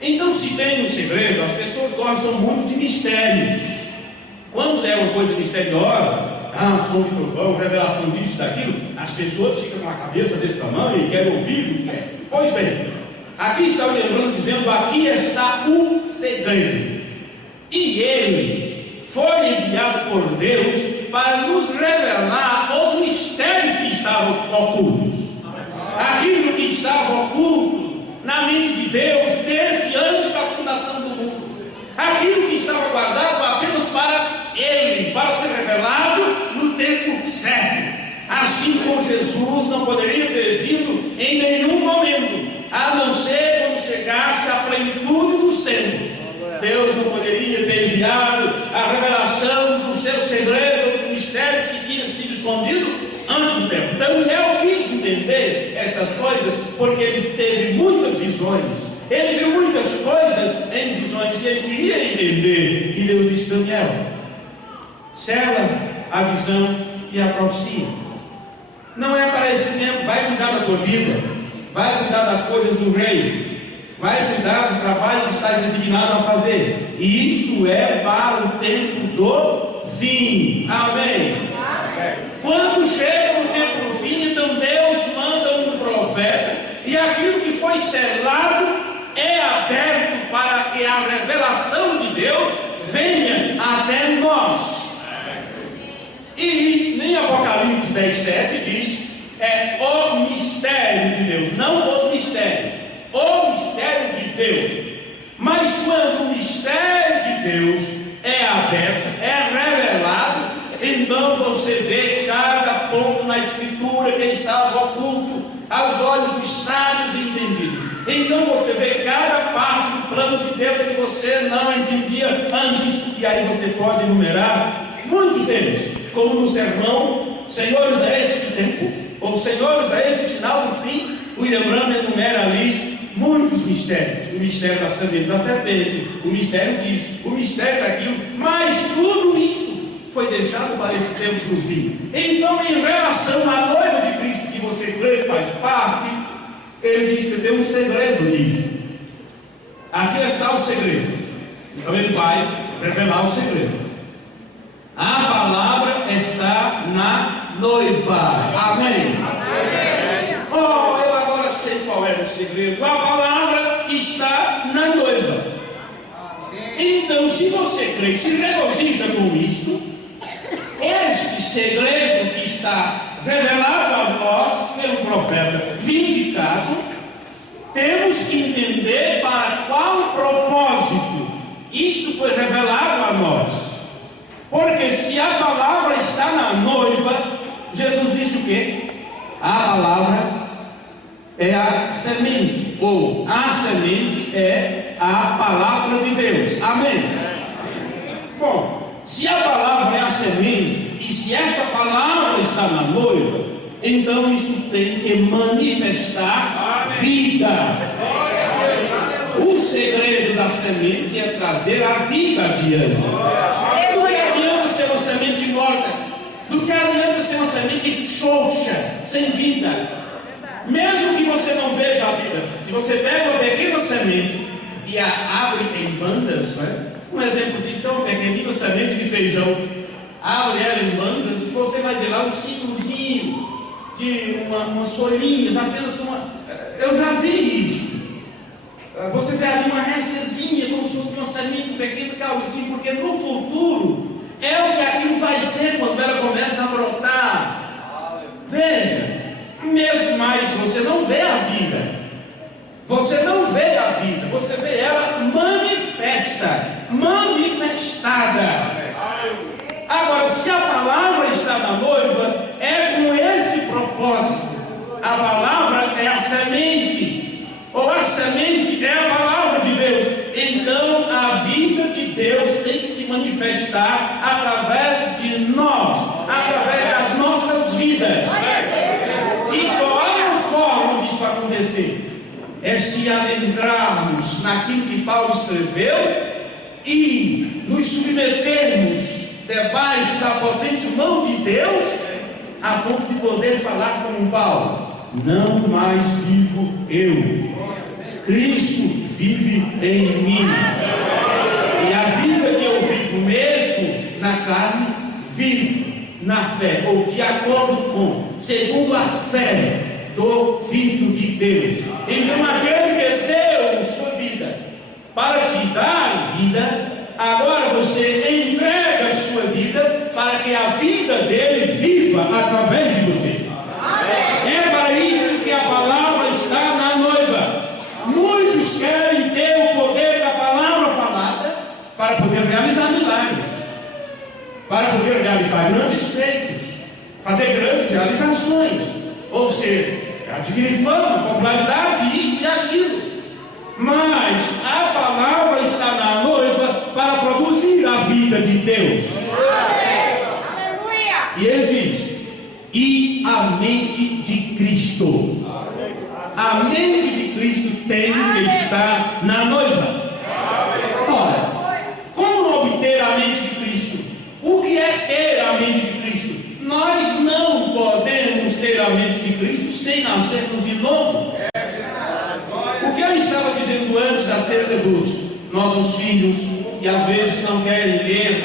Então, se tem um segredo, as pessoas gostam muito de mistérios. Quando é uma coisa misteriosa, som de trovão, revelação disso, daquilo, as pessoas ficam com a cabeça desse tamanho e querem ouvir o que é. Pois bem, aqui está o lembrando dizendo: aqui está o segredo. E ele foi enviado por Deus para nos revelar os mistérios que estavam ocultos. Aquilo que estava oculto na mente de Deus desde antes da fundação do mundo. Aquilo que estava guardado apenas para ele, para ser revelado no tempo certo. Assim como Jesus não poderia ter vindo em nenhum momento, a não ser quando chegasse a plenitude dos tempos. Deus não poderia ter enviado a revelação do seu segredo, dos mistérios que tinham sido escondidos antes do tempo. Daniel quis entender essas coisas porque ele teve muitas visões. Ele viu muitas coisas em visões e ele queria entender. E Deus disse: Daniel, sela a visão e a profecia. Não é para esse tempo. Vai cuidar da tua vida, vai cuidar das coisas do rei, vai cuidar do trabalho que está designado a fazer. E isto é para o tempo do fim. Amém. Quando chega o tempo do fim, então Deus manda um profeta, e aquilo que foi selado é aberto para que a revelação de Deus venha até nós. E em Apocalipse 10:7 diz: é o mistério de Deus, não os mistérios, o mistério de Deus. Mas quando o mistério de Deus é aberto, é revelado, então você vê cada ponto na Escritura que estava oculto aos olhos dos sábios e entendidos. Então você vê cada parte do plano de Deus que você não entendia antes. E aí você pode enumerar muitos deles, como no sermão Senhores, é este o tempo, ou Senhores, é este o sinal do fim. William Branham enumera ali muitos mistérios: o mistério da semente da serpente, o mistério disso, o mistério daquilo. Mas tudo isso foi deixado para esse tempo do fim. Então, em relação à noiva de Cristo, que você crê que faz parte, ele diz que tem um segredo nisso. Aqui está o segredo. Então ele vai revelar o segredo. A palavra está na noiva. Amém. Oh, eu agora sei qual é o segredo. A palavra está na noiva. Então, se você crê, se regozija com isto, este segredo que está revelado a nós pelo profeta vindicado, temos que entender para qual propósito isto foi revelado a nós. Porque se a palavra está na noiva, Jesus disse o quê? A palavra é a semente, ou a semente é a palavra de Deus. Amém? Bom, se a palavra é a semente, e se esta palavra está na noiva, então isso tem que manifestar vida. O segredo da semente é trazer a vida adiante. Do que adianta ser uma semente morta? Do que adianta ser uma semente xoxa, sem vida? Mesmo que você não veja a vida, se você pega uma pequena semente e a abre em bandas, né? Um exemplo disso é uma pequenina semente de feijão. Abre ela em bandas, você vai ver lá um ciclozinho de umas folhinhas, apenas uma. Eu já vi isso. Você vê ali uma restezinha, como se fosse uma semente pequena, cauzinho, porque no futuro é o que aquilo vai ser quando ela começa a brotar. Veja, mesmo mais você não vê a vida. Você não vê a vida, você vê ela manifestada. Agora, se a palavra está na noiva, é com esse propósito. A palavra é a semente, ou a semente é a palavra de Deus. Então, a vida de Deus tem que se manifestar através de nós, através das nossas vidas. E só há uma forma disso acontecer: é se adentrarmos naquilo que Paulo escreveu e nos submetermos debaixo da potente mão de Deus, a ponto de poder falar como Paulo: não mais vivo vivo eu. Cristo vive em mim. E a vida que eu vivo mesmo na carne, vivo na fé, ou de acordo com, segundo a fé do Filho de Deus. Então aquele que deu sua vida para te dar vida, agora você entrega a sua vida para que a vida dele viva através de você. É para isso que a palavra está na noiva. Muitos querem ter o poder da palavra falada para poder realizar milagres, para poder realizar grandes feitos, fazer grandes realizações, ou seja, adquirir fama, popularidade, isso e aquilo. Mas a palavra está na noiva para produzir a vida de Deus. Aleluia! E ele diz: e a mente de Cristo. A mente de Cristo tem que estar na noiva. Ora, como obter a mente de Cristo? O que é ter a mente de Cristo? Nós não podemos ter a mente de Cristo sem nascermos de novo. O que eu estava dizendo antes acerca dos nossos filhos, que às vezes não querem ler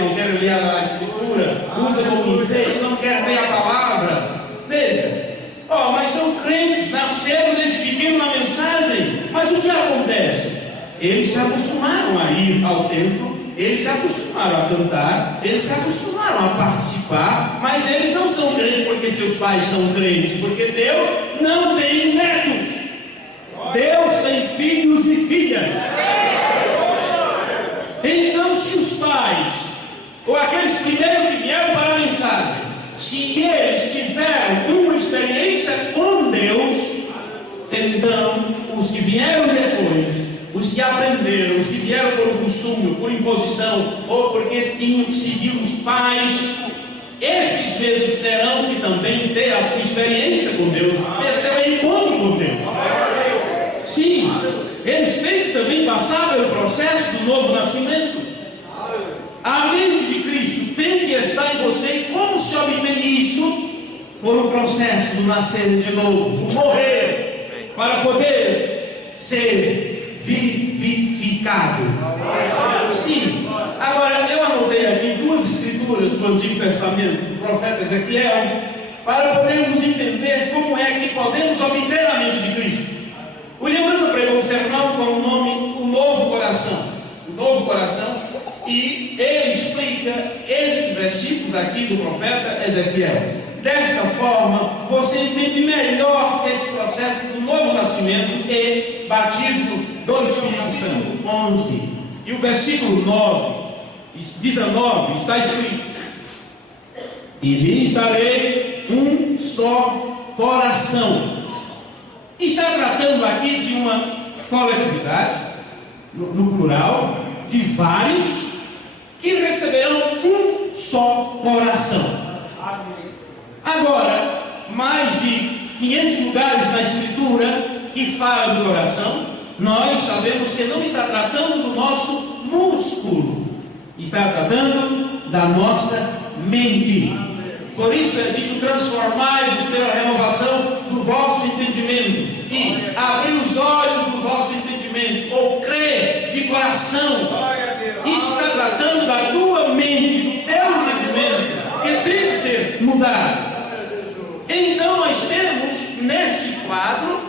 a Escritura, usam como enfeite, não querem ler a palavra. Veja, mas são crentes, nasceram desde pequeno na mensagem. Mas o que acontece? Eles se acostumaram a ir ao templo, eles se acostumaram a cantar, eles se acostumaram a participar, mas eles não são crentes porque seus pais são crentes, porque Deus não tem netos. Deus tem filhos e filhas. Então, se os pais, ou aqueles primeiros que vieram para a mensagem, se eles tiveram uma experiência com Deus, então os que vieram depois, os que aprenderam, os que vieram por costume, por imposição, ou porque tinham que seguir os pais, estes mesmos terão que também ter a sua experiência com Deus, ter seu encontro com Deus. Sim, eles têm que também passar pelo processo do novo nascimento. A mente de Cristo tem que estar em você. E como se obtém isso? Por um processo do nascer de novo, do morrer, para poder ser vivificado. Sim. Agora, eu anotei aqui duas escrituras do Antigo Testamento, do profeta Ezequiel, para podermos entender como é que podemos obter a mente de Cristo. O Lembrando pregou um sermão com o nome O Novo Coração. O Novo Coração. E ele explica esses versículos aqui do profeta Ezequiel. Desta forma, você entende melhor esse processo do novo nascimento e batismo do Espírito Santo. 11. E o versículo 19 está escrito: e lhes darei um só coração. Está tratando aqui de uma coletividade, no plural, de vários que receberão um só coração. Agora, mais de 500 lugares na Escritura que falam do coração, nós sabemos que não está tratando do nosso músculo, está tratando da nossa mente. Por isso é dito: transformai-vos pela renovação do vosso entendimento, e abrir os olhos do vosso entendimento, ou crer de coração. Isso está tratando da tua mente, do teu entendimento, que tem que ser mudado. Então nós temos neste quadro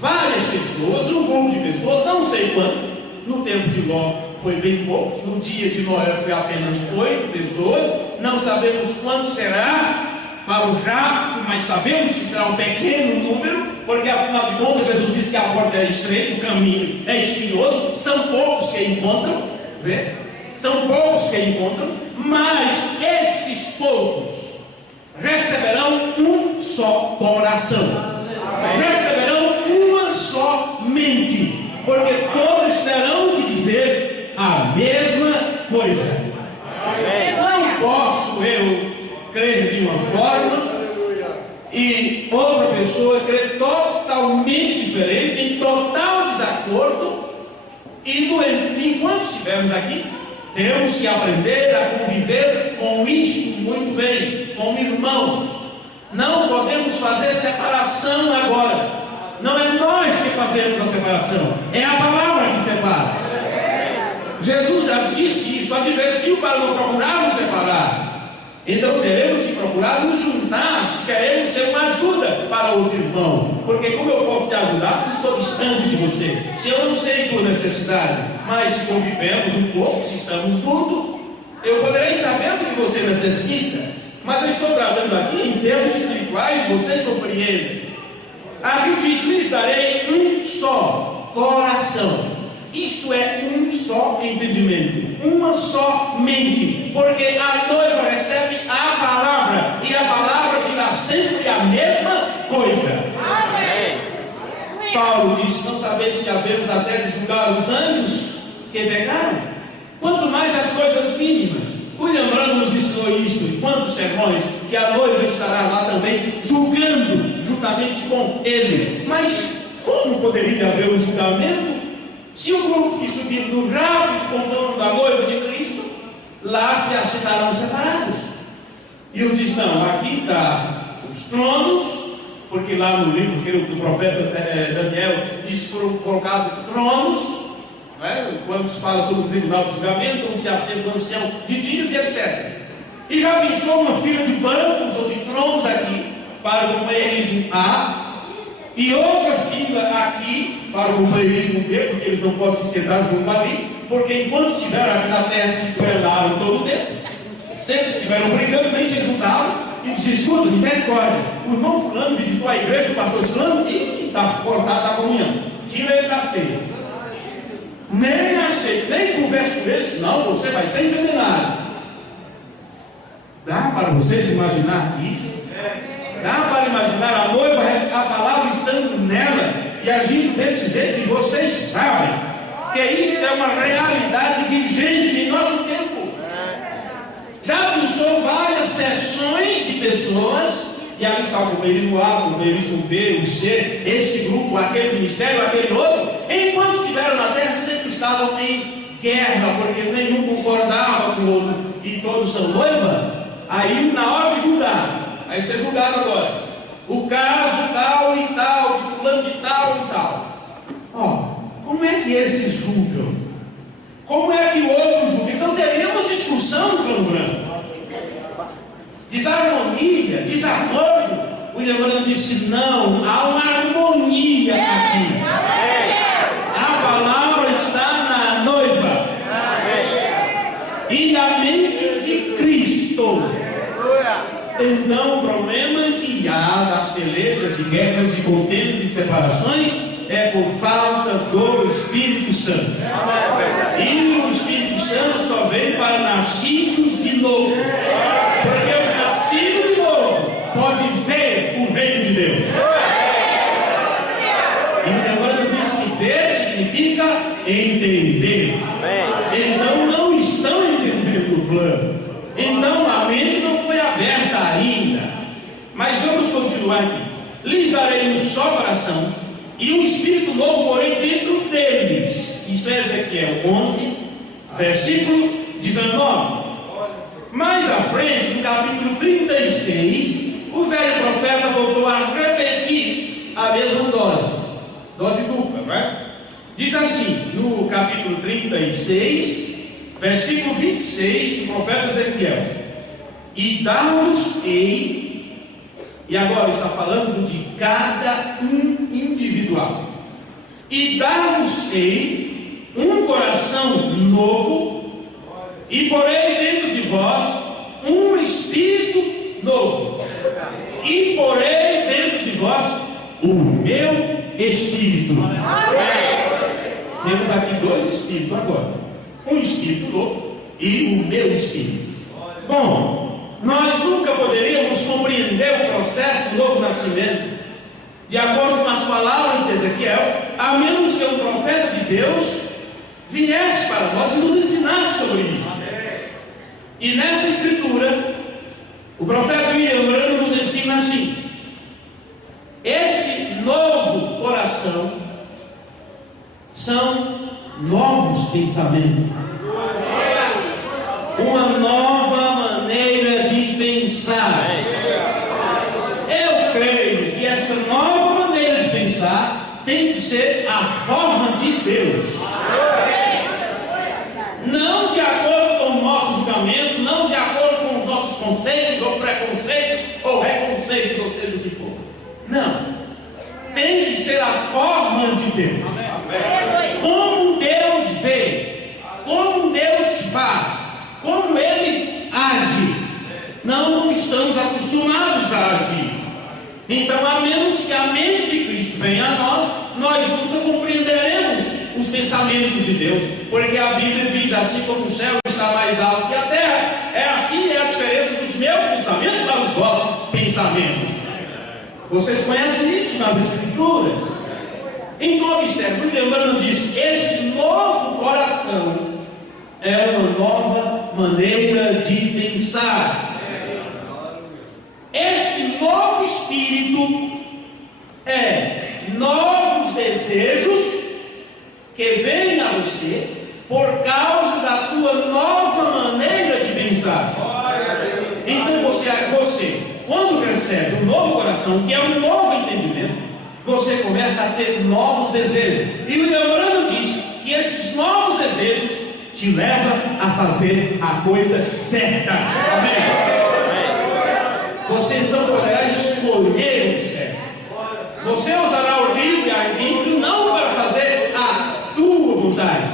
várias pessoas, um grupo de pessoas, não sei quanto. No tempo de Ló foi bem pouco, no dia de Noé foi apenas 8 pessoas, não sabemos quanto será para o rapto, mas sabemos que será um pequeno número, porque afinal de contas Jesus disse que a porta é estreita, o caminho é espinhoso, são poucos que encontram, vê? São poucos que encontram, mas estes poucos receberão um só coração, receberão uma só mente, porque todos terão que dizer a mesma coisa. Não posso eu crer de uma forma e outra pessoa crer totalmente diferente, em total desacordo. E enquanto estivermos aqui, temos que aprender a conviver com isto muito bem, como irmãos. Não podemos fazer separação agora. Não é nós que fazemos a separação, é a palavra que separa. Jesus já disse isso, advertiu para não procurar nos separar. Então teremos que procurar nos juntar se queremos ser uma ajuda para outro irmão. Porque como eu posso te ajudar se estou distante de você? Se eu não sei tua necessidade, mas se convivemos um pouco, se estamos juntos, eu poderei saber o que você necessita. Mas eu estou tratando aqui em termos espirituais, vocês compreendem. Aqui diz: lhes darei um só coração. Isto é um só entendimento, uma só mente, porque a noiva recebe a palavra, e a palavra dirá sempre a mesma coisa. Amém. Paulo disse: não sabeis que havemos até de julgar os anjos que pecaram? Quanto mais as coisas mínimas. William Branham nos ensinou isso em quantos sermões, que a noiva estará lá também julgando juntamente com ele. Mas como poderia haver um julgamento se o grupo que subiu do rápido com o dono da noiva de Cristo, lá se assinaram separados? E eu disse: não, aqui está os tronos, porque lá no livro que o profeta Daniel disse que foram colocados tronos, quando se fala sobre o tribunal de julgamento, onde se assenta o ancião de dias e etc. E já pensou uma fila de bancos ou de tronos aqui para o companheirismo A, e outra fila aqui para o companheirismo B, porque eles não podem se sentar junto ali, porque enquanto estiveram aqui na terra se duelaram todo o tempo, sempre estiveram brigando, nem se juntaram, e disse: escuta, misericórdia, o irmão fulano visitou a igreja, o pastor fulano, e está cortado a comunhão, tira ele da feira, nem aceita, nem conversa com ele, senão você vai ser envenenado. Dá para vocês imaginar isso? Dá para imaginar a noiva, a palavra estando nela e agindo desse jeito? E vocês sabem que isso é uma realidade vigente em nosso tempo. Já pensou várias sessões de pessoas, e ali está o companheirismo A, o companheirismo B, o C, esse grupo, aquele ministério, aquele outro, enquanto estiveram na terra sempre estavam em guerra, porque nenhum concordava com o outro, e todos são noiva. Aí na hora de julgar, aí você julgado agora, o caso tal e tal, de fulano de tal e tal. Como é que esses julgam? Como é que o outro julga? Então teremos discussão, Plano Branco. Desarmonia, desacordo. William Branham disse: não, há uma harmonia aqui. A palavra está na noiva e na mente de Cristo. Então o problema que há das pelejas e guerras e contendas e separações é por falta do Espírito Santo. E o Espírito Santo só vem para nascidos de novo, porque os nascidos de novo podem ver o reino de Deus. E agora diz que ver significa entender. Então não estão entendendo o plano. Então a mente não foi aberta ainda. Mas vamos continuar aqui. Lhes darei um só coração e um espírito novo porém dentro deles. Isto é Ezequiel 11, versículo 19. Mais à frente, no capítulo 36, o velho profeta voltou a repetir a mesma dose dupla, não é? Diz assim, no capítulo 36, versículo 26, do profeta Ezequiel: e dar-vos-ei, e agora está falando de cada um individual, e dar-vos-ei um coração novo, e porei dentro de vós um espírito novo, e porei dentro de vós o meu espírito. Temos aqui dois espíritos agora, um espírito novo e o meu espírito. Bom, nós nunca poderíamos compreender o processo do novo nascimento de acordo com as palavras de Ezequiel, a menos que um profeta de Deus viesse para nós e nos ensinasse sobre isso. E nessa escritura, o profeta William Branham nos ensina assim: este novo coração são novos pensamentos, uma nova maneira de pensar. Eu creio que essa nova maneira de pensar Então, a menos que a mente de Cristo venha a nós, nós nunca compreenderemos os pensamentos de Deus, porque a Bíblia diz: assim como o céu está mais alto que a terra, assim é a diferença dos meus pensamentos para os vossos pensamentos. Vocês conhecem isso nas Escrituras. Então, observe, o Emmanuel diz: este novo coração é uma nova maneira de pensar. Este novo espírito é novos desejos que vêm a você por causa da tua nova maneira de pensar. Então você, quando recebe um novo coração, que é um novo entendimento, você começa a ter novos desejos. E o Emmanuel diz que esses novos desejos te levam a fazer a coisa certa. Amém? Você então poderá escolher o certo. Você usará o livre-arbítrio não para fazer a tua vontade.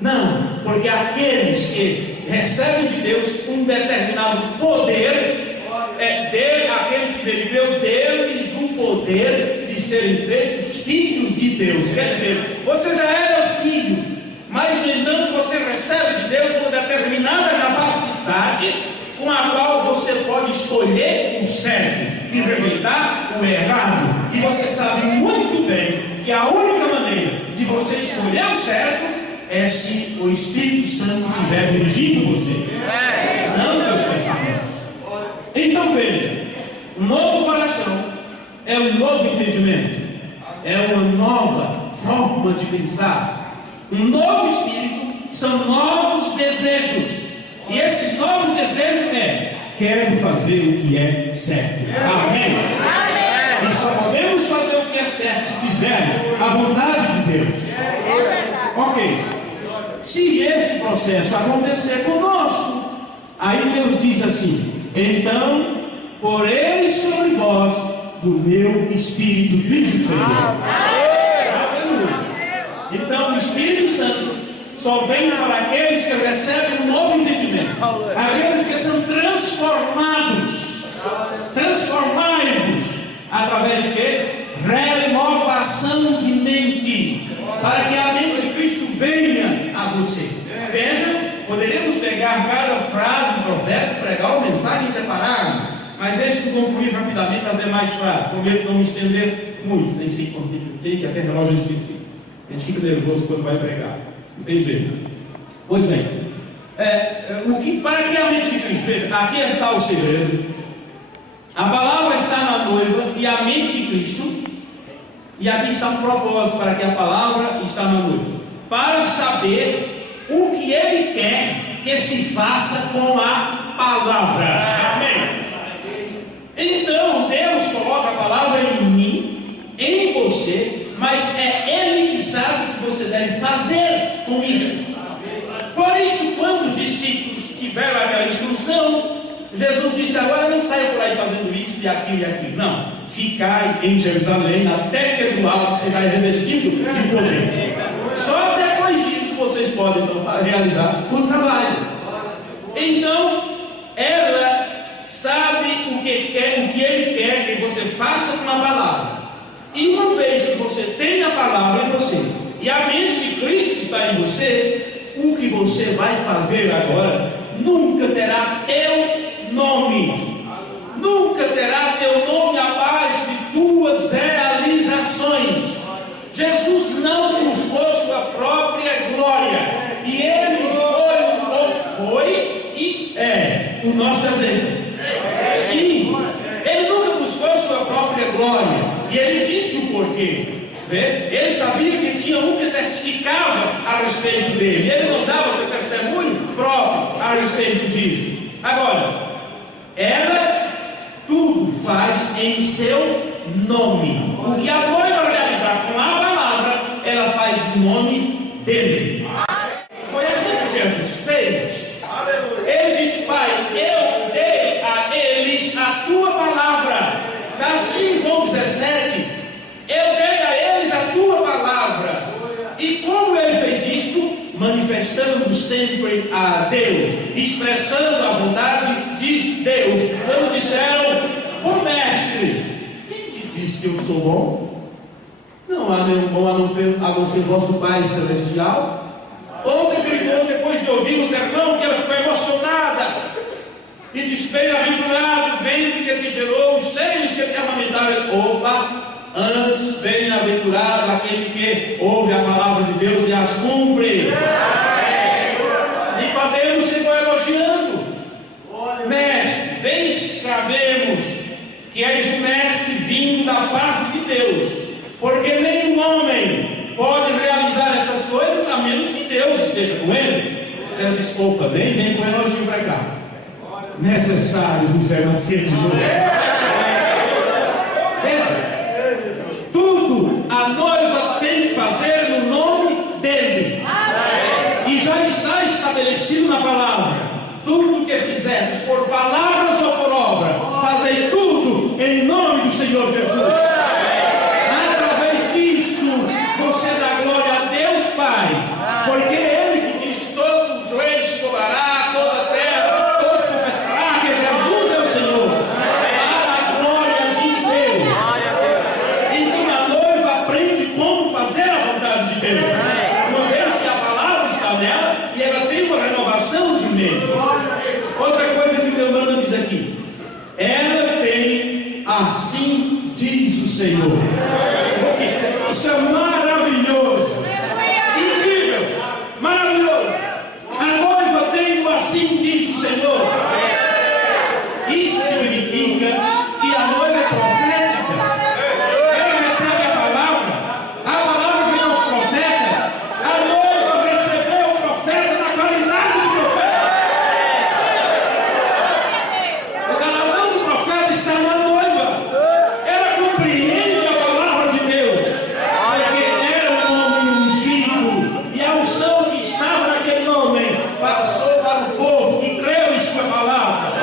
Não, porque aqueles que recebem de Deus um determinado poder, aquele que dele deu, deu-lhes o poder de serem feitos filhos de Deus. Quer dizer, você já era filho, mas no entanto você recebe de Deus uma determinada capacidade com a qual você pode escolher o certo e rejeitar o errado. E você sabe muito bem que a única maneira de você escolher o certo é se o Espírito Santo estiver dirigindo você, não teus pensamentos. Então veja, um novo coração é um novo entendimento, é uma nova forma de pensar. Um novo espírito são novos desejos. E esses novos desejos quero fazer o que é certo. Amém? E só podemos fazer o que é certo se fizermos a vontade de Deus. Ok. Se esse processo acontecer conosco, aí Deus diz assim: então porei sobre vós do meu Espírito, diz o Senhor. Então o Espírito Santo só vem para aqueles que recebem um novo entendimento, aqueles que são transformados. Transformai-vos através de quê? Renovação de mente, para que a mente de Cristo venha a você. Veja, poderíamos pegar cada frase do profeta e pregar uma mensagem separada, mas deixe-me concluir rapidamente as demais frases, prometo não me estender muito, nem sei quanto tempo tem, que até relógio eu esqueci. A gente fica nervoso quando vai pregar. Não tem jeito. Pois bem, para que a mente de Cristo, veja, aqui está o segredo. A palavra está na noiva e a mente de Cristo, e aqui está um propósito para que a palavra está na noiva, para saber o que Ele quer que se faça com a palavra. Amém? Então Deus coloca a palavra em mim, em você, mas é Ele que sabe o que você deve fazer com isso. Por isso, quando os discípulos tiveram aquela instrução, Jesus disse: agora não saiam por aí fazendo isso e aquilo e aquilo. Não, ficai em Jerusalém até que do alto sejais revestido de poder. Só depois disso vocês podem então realizar o trabalho. Então, ela sabe o que Ele quer que você faça com a palavra. E uma vez que você tem a palavra em você e a mente de Cristo está em você, o que você vai fazer agora nunca terá teu nome. Nunca terá teu nome abaixo de tuas realizações. Jesus não buscou sua própria glória, e Ele foi e é o nosso exemplo. Sim, Ele nunca buscou sua própria glória, e Ele disse o porquê. Ele sabia que tinha um que testificava a respeito dele. Ele não dava seu testemunho próprio a respeito disso. Agora, ela tudo faz em seu nome. O que a noiva realizar com a palavra, ela faz no nome dele. Foi assim que Jesus fez. Ele disse: Pai, eu dei a eles a tua palavra. Assim em João 17, eu dei a eles a tua palavra. E como ele fez isto? Manifestando sempre a Deus, expressando a vontade de Deus. Quando disseram: o mestre, diz que eu sou bom? Não há nenhum bom a não ser vosso Pai Celestial. Outra gritou depois de ouvir o sermão que ela ficou emocionada e diz: bem-aventurado, ventre que te gerou, os seios que te amamentaram. Opa! Antes, bem-aventurado aquele que ouve a palavra de Deus e as cumpre. Nicodemo chegou elogiando: mestre, bem sabemos que és um mestre vindo da parte de Deus, porque nenhum homem pode realizar essas coisas a menos que Deus esteja com ele. Ela disse: opa, vem com elogio para cá. Necessário vos é nascer de novo. Tudo a noiva tem que fazer no nome dele. E já está estabelecido na palavra: tudo que fizerdes, por palavras ou por obra, fazei tudo em nome do Senhor Jesus. Através disso, você dá glória a Deus Pai, porque Ele que diz: todo o joelho se dobrará, toda a terra, todo se confessará que Jesus é o Senhor, para a glória de Deus. Então a noiva aprende como fazer a vontade de Deus, uma vez que a palavra está nela e ela tem uma renovação de mente. Outra coisa que o Leandro diz aqui: ela tem, assim diz o Senhor. Isso é maravilhoso, incrível, maravilhoso. A noiva tem o assim diz o Senhor. Isso significa que a noiva é profética. Ela recebe a palavra vem aos profetas. A noiva recebeu o profeta na qualidade de profeta. O galardão do profeta está na noiva. Ela compreende a palavra de Deus, porque era um homem ungido, e a unção que estava naquele homem passou para o povo que creu em sua palavra. E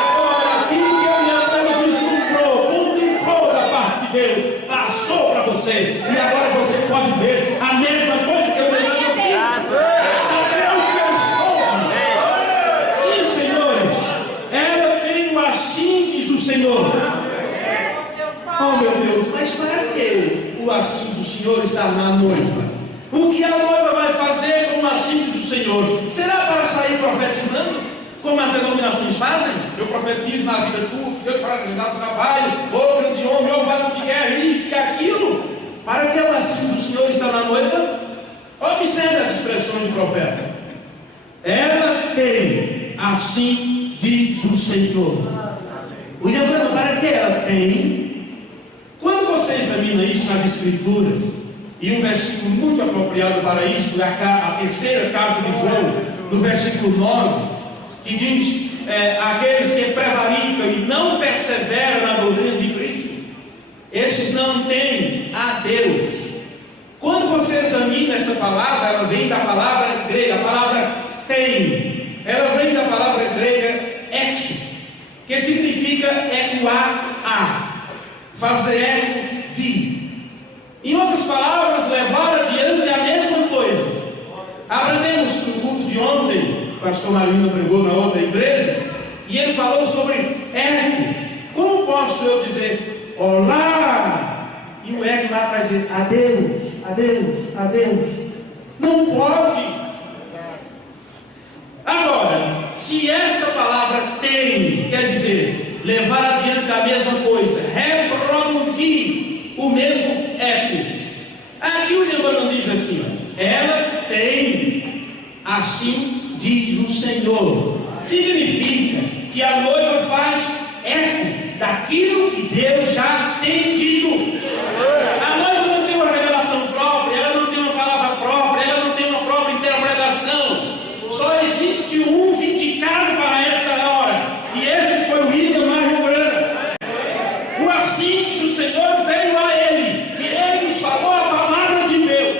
agora aquilo que eu e Antônio contemplou da parte de Deus, passou para você, e agora você pode ver a mesma coisa que eu lembrei aqui. Saber o que eu sou. Sim, senhores, ela tem o assim diz o Senhor. Oh meu Deus, mas para que o assim do Senhor está na noiva? O que a noiva vai fazer com o assim do Senhor? Será para sair profetizando, como as denominações fazem? Eu profetizo na vida tua, que Deus te fará realizar o trabalho, ou grande homem, ou varão de guerra, isso e aquilo. Para que o assim do Senhor está na noiva? Observe as expressões do profeta. Ela tem, assim diz o Senhor. William Branham, para que ela tem? Quando você examina isso nas Escrituras, e um versículo muito apropriado para isso é a terceira carta de João, no versículo 9, que diz: aqueles que prevaricam e não perseveram na doutrina de Cristo, esses não têm a Deus. Quando você examina esta palavra, ela vem da palavra grega, a palavra tem, ela vem da palavra grega exo, que significa ecoar a, fazer eco de. Em outras palavras, levar adiante a mesma coisa. Aprendemos no culto de ontem, o pastor Marino pregou na outra igreja, e ele falou sobre eco. Como posso eu dizer olá, e o eco lá atrás dizer adeus, adeus, adeus? Não pode. Agora, se essa palavra tem, quer dizer levar adiante a mesma coisa, reproduzir o mesmo eco. Aqui o Leandro diz assim: ela tem, assim diz o Senhor. Significa que a noiva faz eco daquilo que Deus já tem dito. A noiva não tem uma revelação própria, ela não tem uma palavra própria, ela não tem uma própria interpretação. Só existe um vindicado para esta hora, e esse foi o William Marlon Branham. O assim diz o Senhor veio a ele, e ele nos falou a palavra de Deus.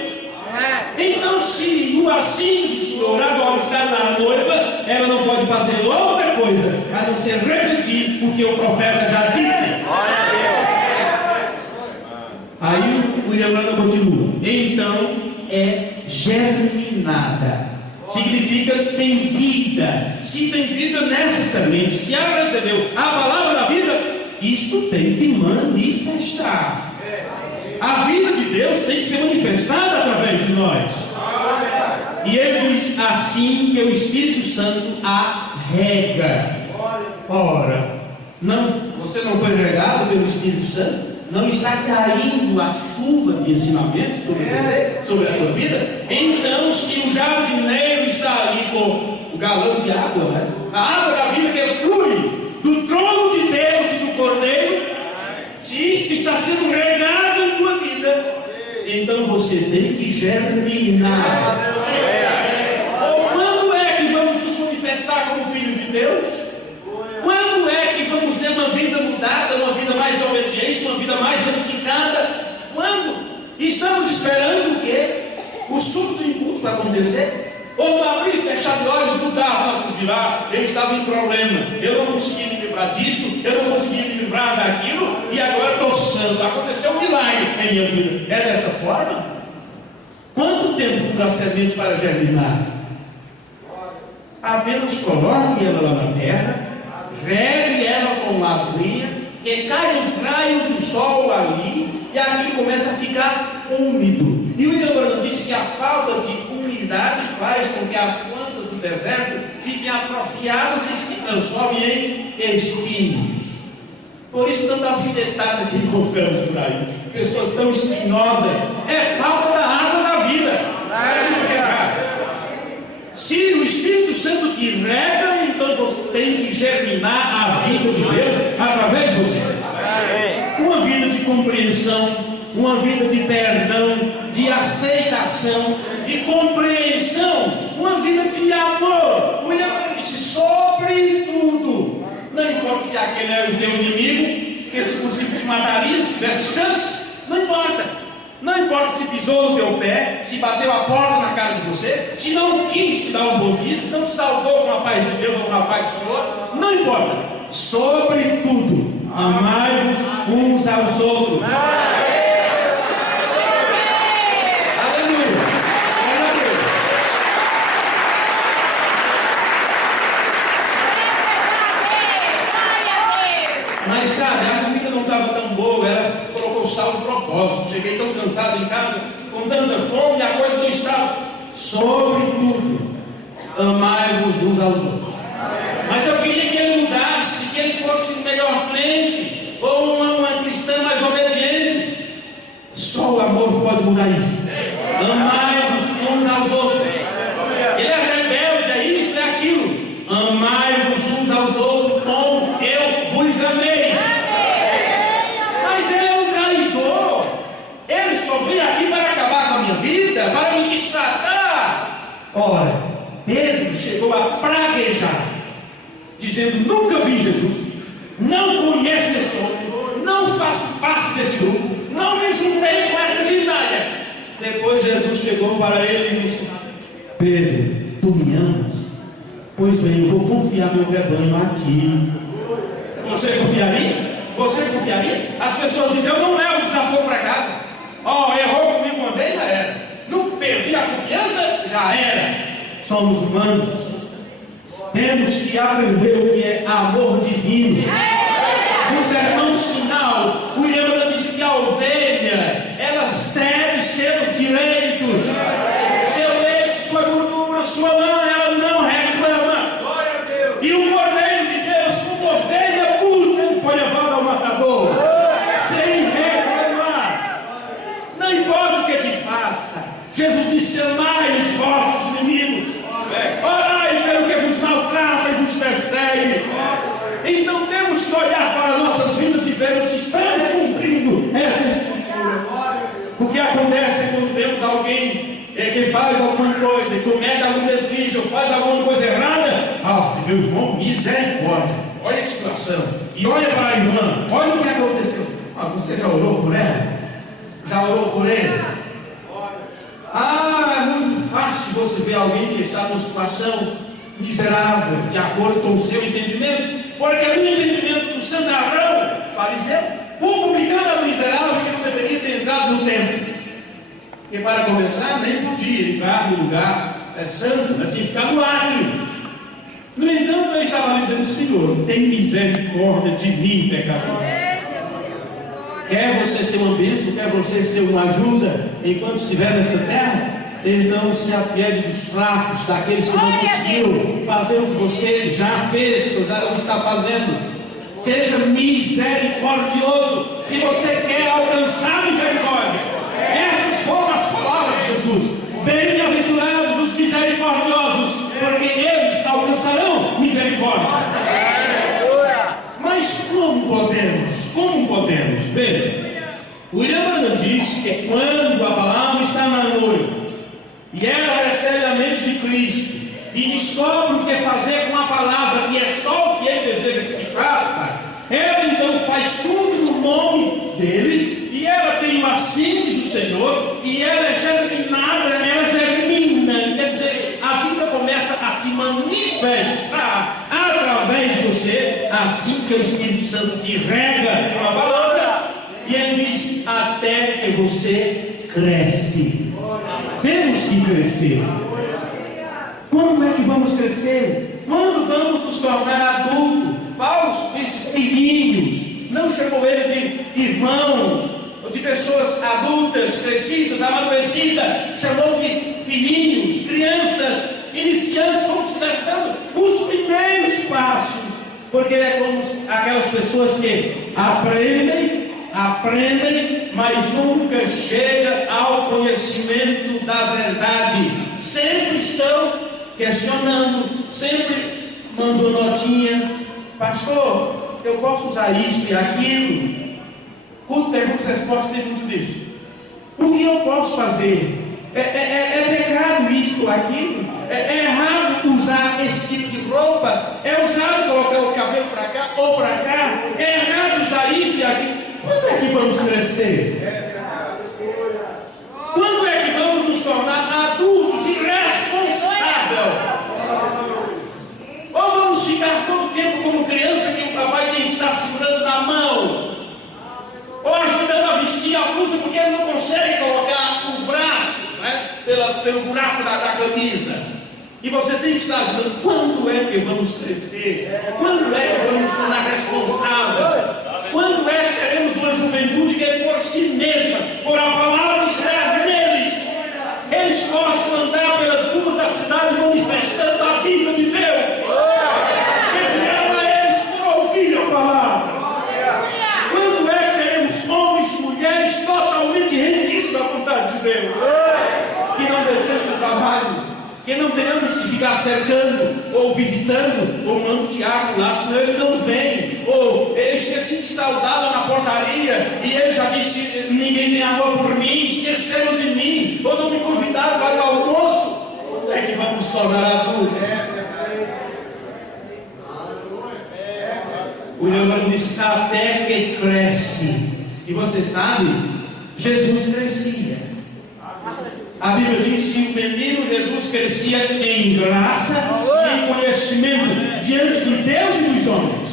Então, se o assim diz o Senhor agora está na noiva, ela não pode fazer outra coisa a não ser repetir o que o profeta já disse. Aí o William Branham continua: então é germinada. Significa tem vida. Se tem vida necessariamente, se ela recebeu a palavra da vida, isso tem que manifestar. A vida de Deus tem que ser manifestada através de nós. E ele diz assim que o Espírito Santo a rega. Ora, você não foi regado pelo Espírito Santo? Não está caindo a chuva de ensinamento sobre você, sobre a tua vida? Então, se o jardineiro está ali com o galão de água, né? A água da vida que flui do trono de Deus e do Cordeiro, se isto está sendo regado em tua vida, então você tem que germinar. Ou quando é que vamos nos manifestar como filho de Deus? Quando é que vamos ter uma vida mudada, uma vida mais obediente, uma vida mais santificada? Quando? Estamos esperando o quê? O súbito impulso acontecer? Ou abrir e fechar de olhos, mudar, nossa virar, eu estava em problema, eu não conseguia me livrar disso, eu não conseguia me livrar daquilo, e agora estou santo, aconteceu um milagre em minha vida. É dessa forma? Quanto tempo dura a semente para germinar? Apenas coloque ela lá na terra, regue ela com aguinha, que cai os raios do sol ali, e aquilo começa a ficar úmido. E o William Branham disse que a falta de umidade faz com que as plantas do deserto fiquem atrofiadas e se transformem em espinhos. Por isso tanta alfinetada que encontramos por aí, pessoas tão espinosas, é falta da água da vida. Se o Espírito Santo te rega, então você tem que germinar a vida de Deus através de você. Uma vida de compreensão, uma vida de perdão, de aceitação, de compreensão, uma vida de amor. O Iago disse, sobretudo, não importa se aquele é o teu inimigo, que se possível te mataria, se tivesse chance, não importa. Não importa se pisou no teu pé, se bateu a porta na cara de você, se não quis te dar um bom dia, se não te saudou com a paz de Deus ou com a paz do Senhor, não importa. Sobretudo, amai-vos uns aos outros. Aleluia. Mas sabe, a comida não estava tão boa, ela colocou sal de propósito. Cheguei tão cansado em casa, com tanta fome, e a coisa não estava. Sobretudo, amai-vos uns aos outros. Mas eu queria que ele mudasse, que ele fosse um melhor crente, ou uma cristã mais obediente. Só o amor pode mudar isso. Amai-vos uns aos outros. Ele é rebelde, é isso, é aquilo. Amai-vos uns aos outros como eu vos amei. Mas ele é um traidor. Ele só veio aqui para acabar com a minha vida, para me destratar. Ora, Pedro chegou a praguejar, dizendo, nunca vi Jesus, não conheço esse homem, não faço parte desse grupo, não me juntei com essa cidade. Depois Jesus chegou para ele e disse, Pedro, tu me amas? Pois bem, eu vou confiar meu rebanho a ti. Você confiaria? Você confiaria? As pessoas dizem, eu não levo desaforo para casa. Errou comigo uma vez, já era. Não perdi a confiança, já era. Somos humanos. Temos que aprender o que é amor divino. No sermão sinal, o William disse que a ovelha, ela cede seus direitos, seu leite, sua gordura, sua lã, ela não reclama. Glória a Deus. E o Cordeiro de Deus, como ovelha puta, foi levado ao matador, sem reclamar. Não importa o que te faça. Jesus disse, amai os vossos inimigos, orai pelo que vos maltrata e vos persegue. Então temos que olhar para nossas vidas e ver se estamos cumprindo essa escritura. O que acontece quando vemos alguém que faz alguma coisa, que comete algum deslize ou faz alguma coisa errada? Você meu irmão, misericórdia, olha a situação, e olha para a irmã, olha o que aconteceu. Você já orou por ela? Já orou por ele? É muito fácil você ver alguém que está numa situação miserável, de acordo com o seu entendimento, porque no entendimento do santarrão, fariseu, o publicano era miserável que não deveria ter entrado no templo. E para começar, nem podia entrar no lugar santo, tinha que ficar no átrio. No entanto, ele estava dizendo: Senhor, tem misericórdia de mim, pecador. Quer você ser uma bênção, quer você ser uma ajuda enquanto estiver nesta terra? Então se apiede dos fracos, daqueles que não conseguiram fazer o que você já fez, ou já está fazendo. Seja misericordioso. Se você quer alcançar misericórdia, essas foram as palavras de Jesus: bem-aventurados os misericordiosos, porque eles alcançarão misericórdia. Mas como podemos? Como podemos? Veja, William Branham diz que quando a palavra está na noiva e ela recebe a mente de Cristo e descobre o que fazer com a palavra, que é só o que ele deseja que se faça, ela então faz tudo no nome dele, e ela tem uma síntese do Senhor, e ela é germinada, ela germina, quer dizer, a vida começa a se manifestar através de você, assim que o Espírito Santo te rega com a palavra, e ele diz: até que você cresce. Temos que crescer. Quando é que vamos crescer? Quando vamos nos tornar adultos? Paulo disse filhinhos, não chamou ele de irmãos, ou de pessoas adultas, crescidas, amadurecidas, chamou de filhinhos, crianças, iniciantes, como se estivesse dando os primeiros passos, porque é como aquelas pessoas que aprendem, mas nunca chega ao conhecimento da verdade. Sempre estão questionando, sempre mandou notinha: pastor, eu posso usar isso e aquilo? Culto, perguntas e respostas, tem muito disso. O que eu posso fazer? É pecado isso ou aquilo? É errado usar esse tipo de roupa? É usado colocar o cabelo para cá ou para cá? É errado usar isso e aquilo? Quando é que vamos crescer? Quando é que vamos nos tornar adultos e responsáveis? Ou vamos ficar todo o tempo como criança que o papai tem que estar segurando na mão, ou ajudando a vestir a blusa porque ele não consegue colocar o braço, né, pelo buraco da camisa, e você tem que estar ajudando. Quando é que vamos crescer? Quando é que vamos nos tornar responsáveis? Quando é que teremos uma juventude que é por si mesma, por a palavra que serve neles, eles possam andar pelas ruas da cidade manifestando a vida de Deus, que vieram a eles por ouvir a palavra? Quando é que teremos homens e mulheres totalmente rendidos à vontade de Deus, que não dê tanto trabalho, que não tenhamos que ficar cercando ou visitando, ou manda o Tiago lá, senão ele não vem, ou eu esqueci de saudá-lo na portaria e ele já disse: ninguém tem amor por mim, esqueceram de mim, ou não me convidaram para o almoço. Quando é que vamos nos tornar adultos? O Leandro disse: até que cresce. E você sabe, Jesus crescia. A Bíblia diz que o menino Jesus crescia em graça e em conhecimento diante de Deus e dos homens.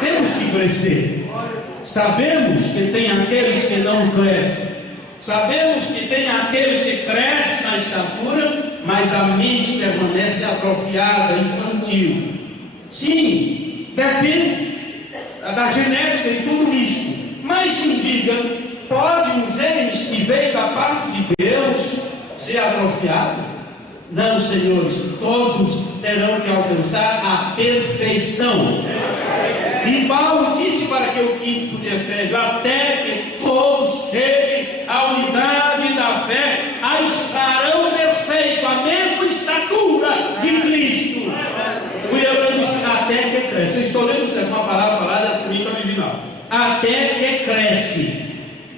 Temos que crescer. Sabemos que tem aqueles que não crescem. Sabemos que tem aqueles que crescem na estatura, mas a mente permanece atrofiada, infantil. Sim, depende da genética e tudo isso. Mas se diga, pode um gene que veio da parte de Deus ser atrofiado? Não, senhores, todos terão que alcançar a perfeição. E Paulo disse para que o quinto de Efésios: até que todos cheguem à unidade da fé, a estarão perfeitos, a mesma estatura de Cristo. O Hebreu disse: até que cresce. Eu estou lendo uma palavra falada da semente original: até que cresce.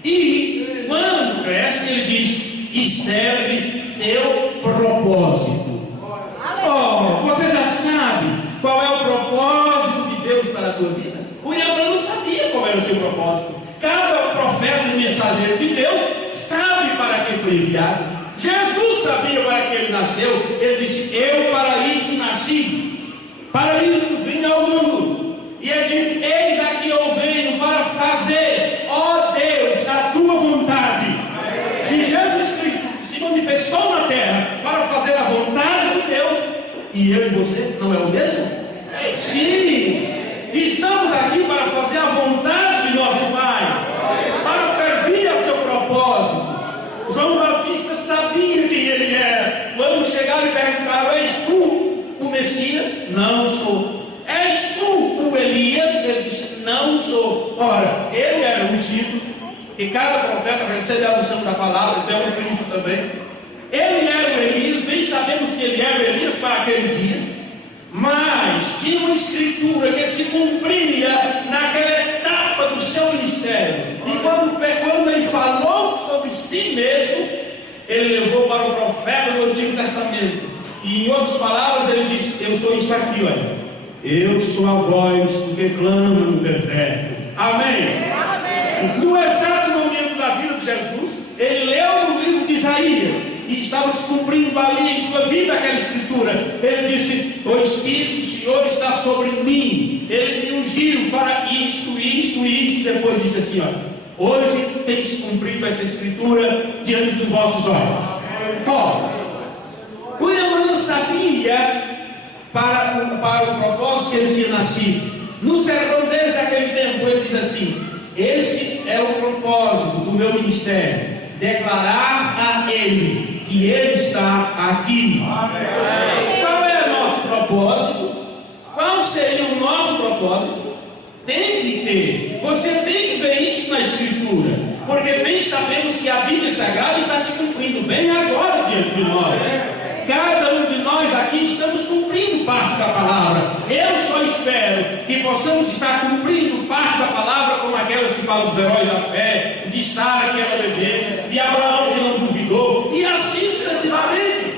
E quando cresce, ele diz: e serve seu propósito. Oh, você já sabe qual é o propósito de Deus para a tua vida? O Abraão não sabia qual era o seu propósito. Cada profeta e mensageiro de Deus sabe para que foi enviado. Jesus sabia para que ele nasceu. Ele disse: eu para isso nasci, para isso vim ao mundo. E ele disse: eis aqui eu venho para fazer, ó Deus, a tua vontade. Se Jesus Cristo se manifestou na terra para fazer a vontade de Deus, que eu e você? Não é o mesmo? Sim! Estamos aqui para fazer a vontade de nosso Pai, para servir a seu propósito. João Batista sabia quem ele era. Quando chegaram e perguntaram: és tu o Messias? Não sou. És tu o Elias? Ele disse: não sou. Ora, ele era ungido, e cada profeta recebe a unção da palavra, então é o Cristo também. Ele era o Elias, bem sabemos que ele era o Elias para aquele dia. Mas tinha uma escritura que se cumpria naquela etapa do seu ministério. E quando ele falou sobre si mesmo, ele levou para o profeta do Antigo Testamento. E em outras palavras, ele disse: eu sou isso aqui, olha. Eu sou a voz que clama no deserto. Amém? Amém. No exato momento da vida de Jesus, ele leu no livro de Isaías, e estava se cumprindo ali em sua vida aquela escritura. Ele disse: o Espírito do Senhor está sobre mim, ele me ungiu para isto, e depois disse assim: ó, hoje tem se cumprido essa escritura diante dos vossos olhos. O Emmanuel sabia para o propósito que ele tinha nascido. No sermão desde aquele tempo, ele diz assim: este é o propósito do meu ministério, declarar a ele que ele está aqui. Amém. Qual é o nosso propósito? Qual seria o nosso propósito? Tem que ter. Você tem que ver isso na Escritura, porque bem sabemos que a Bíblia Sagrada está se cumprindo bem agora diante de nós. Cada um de nós aqui estamos cumprindo parte da palavra. Eu só espero que possamos estar cumprindo parte da palavra, como aquelas que falam dos heróis da fé, de Sara que era obediente, de Abraão que não duvidou, e assim sucessivamente.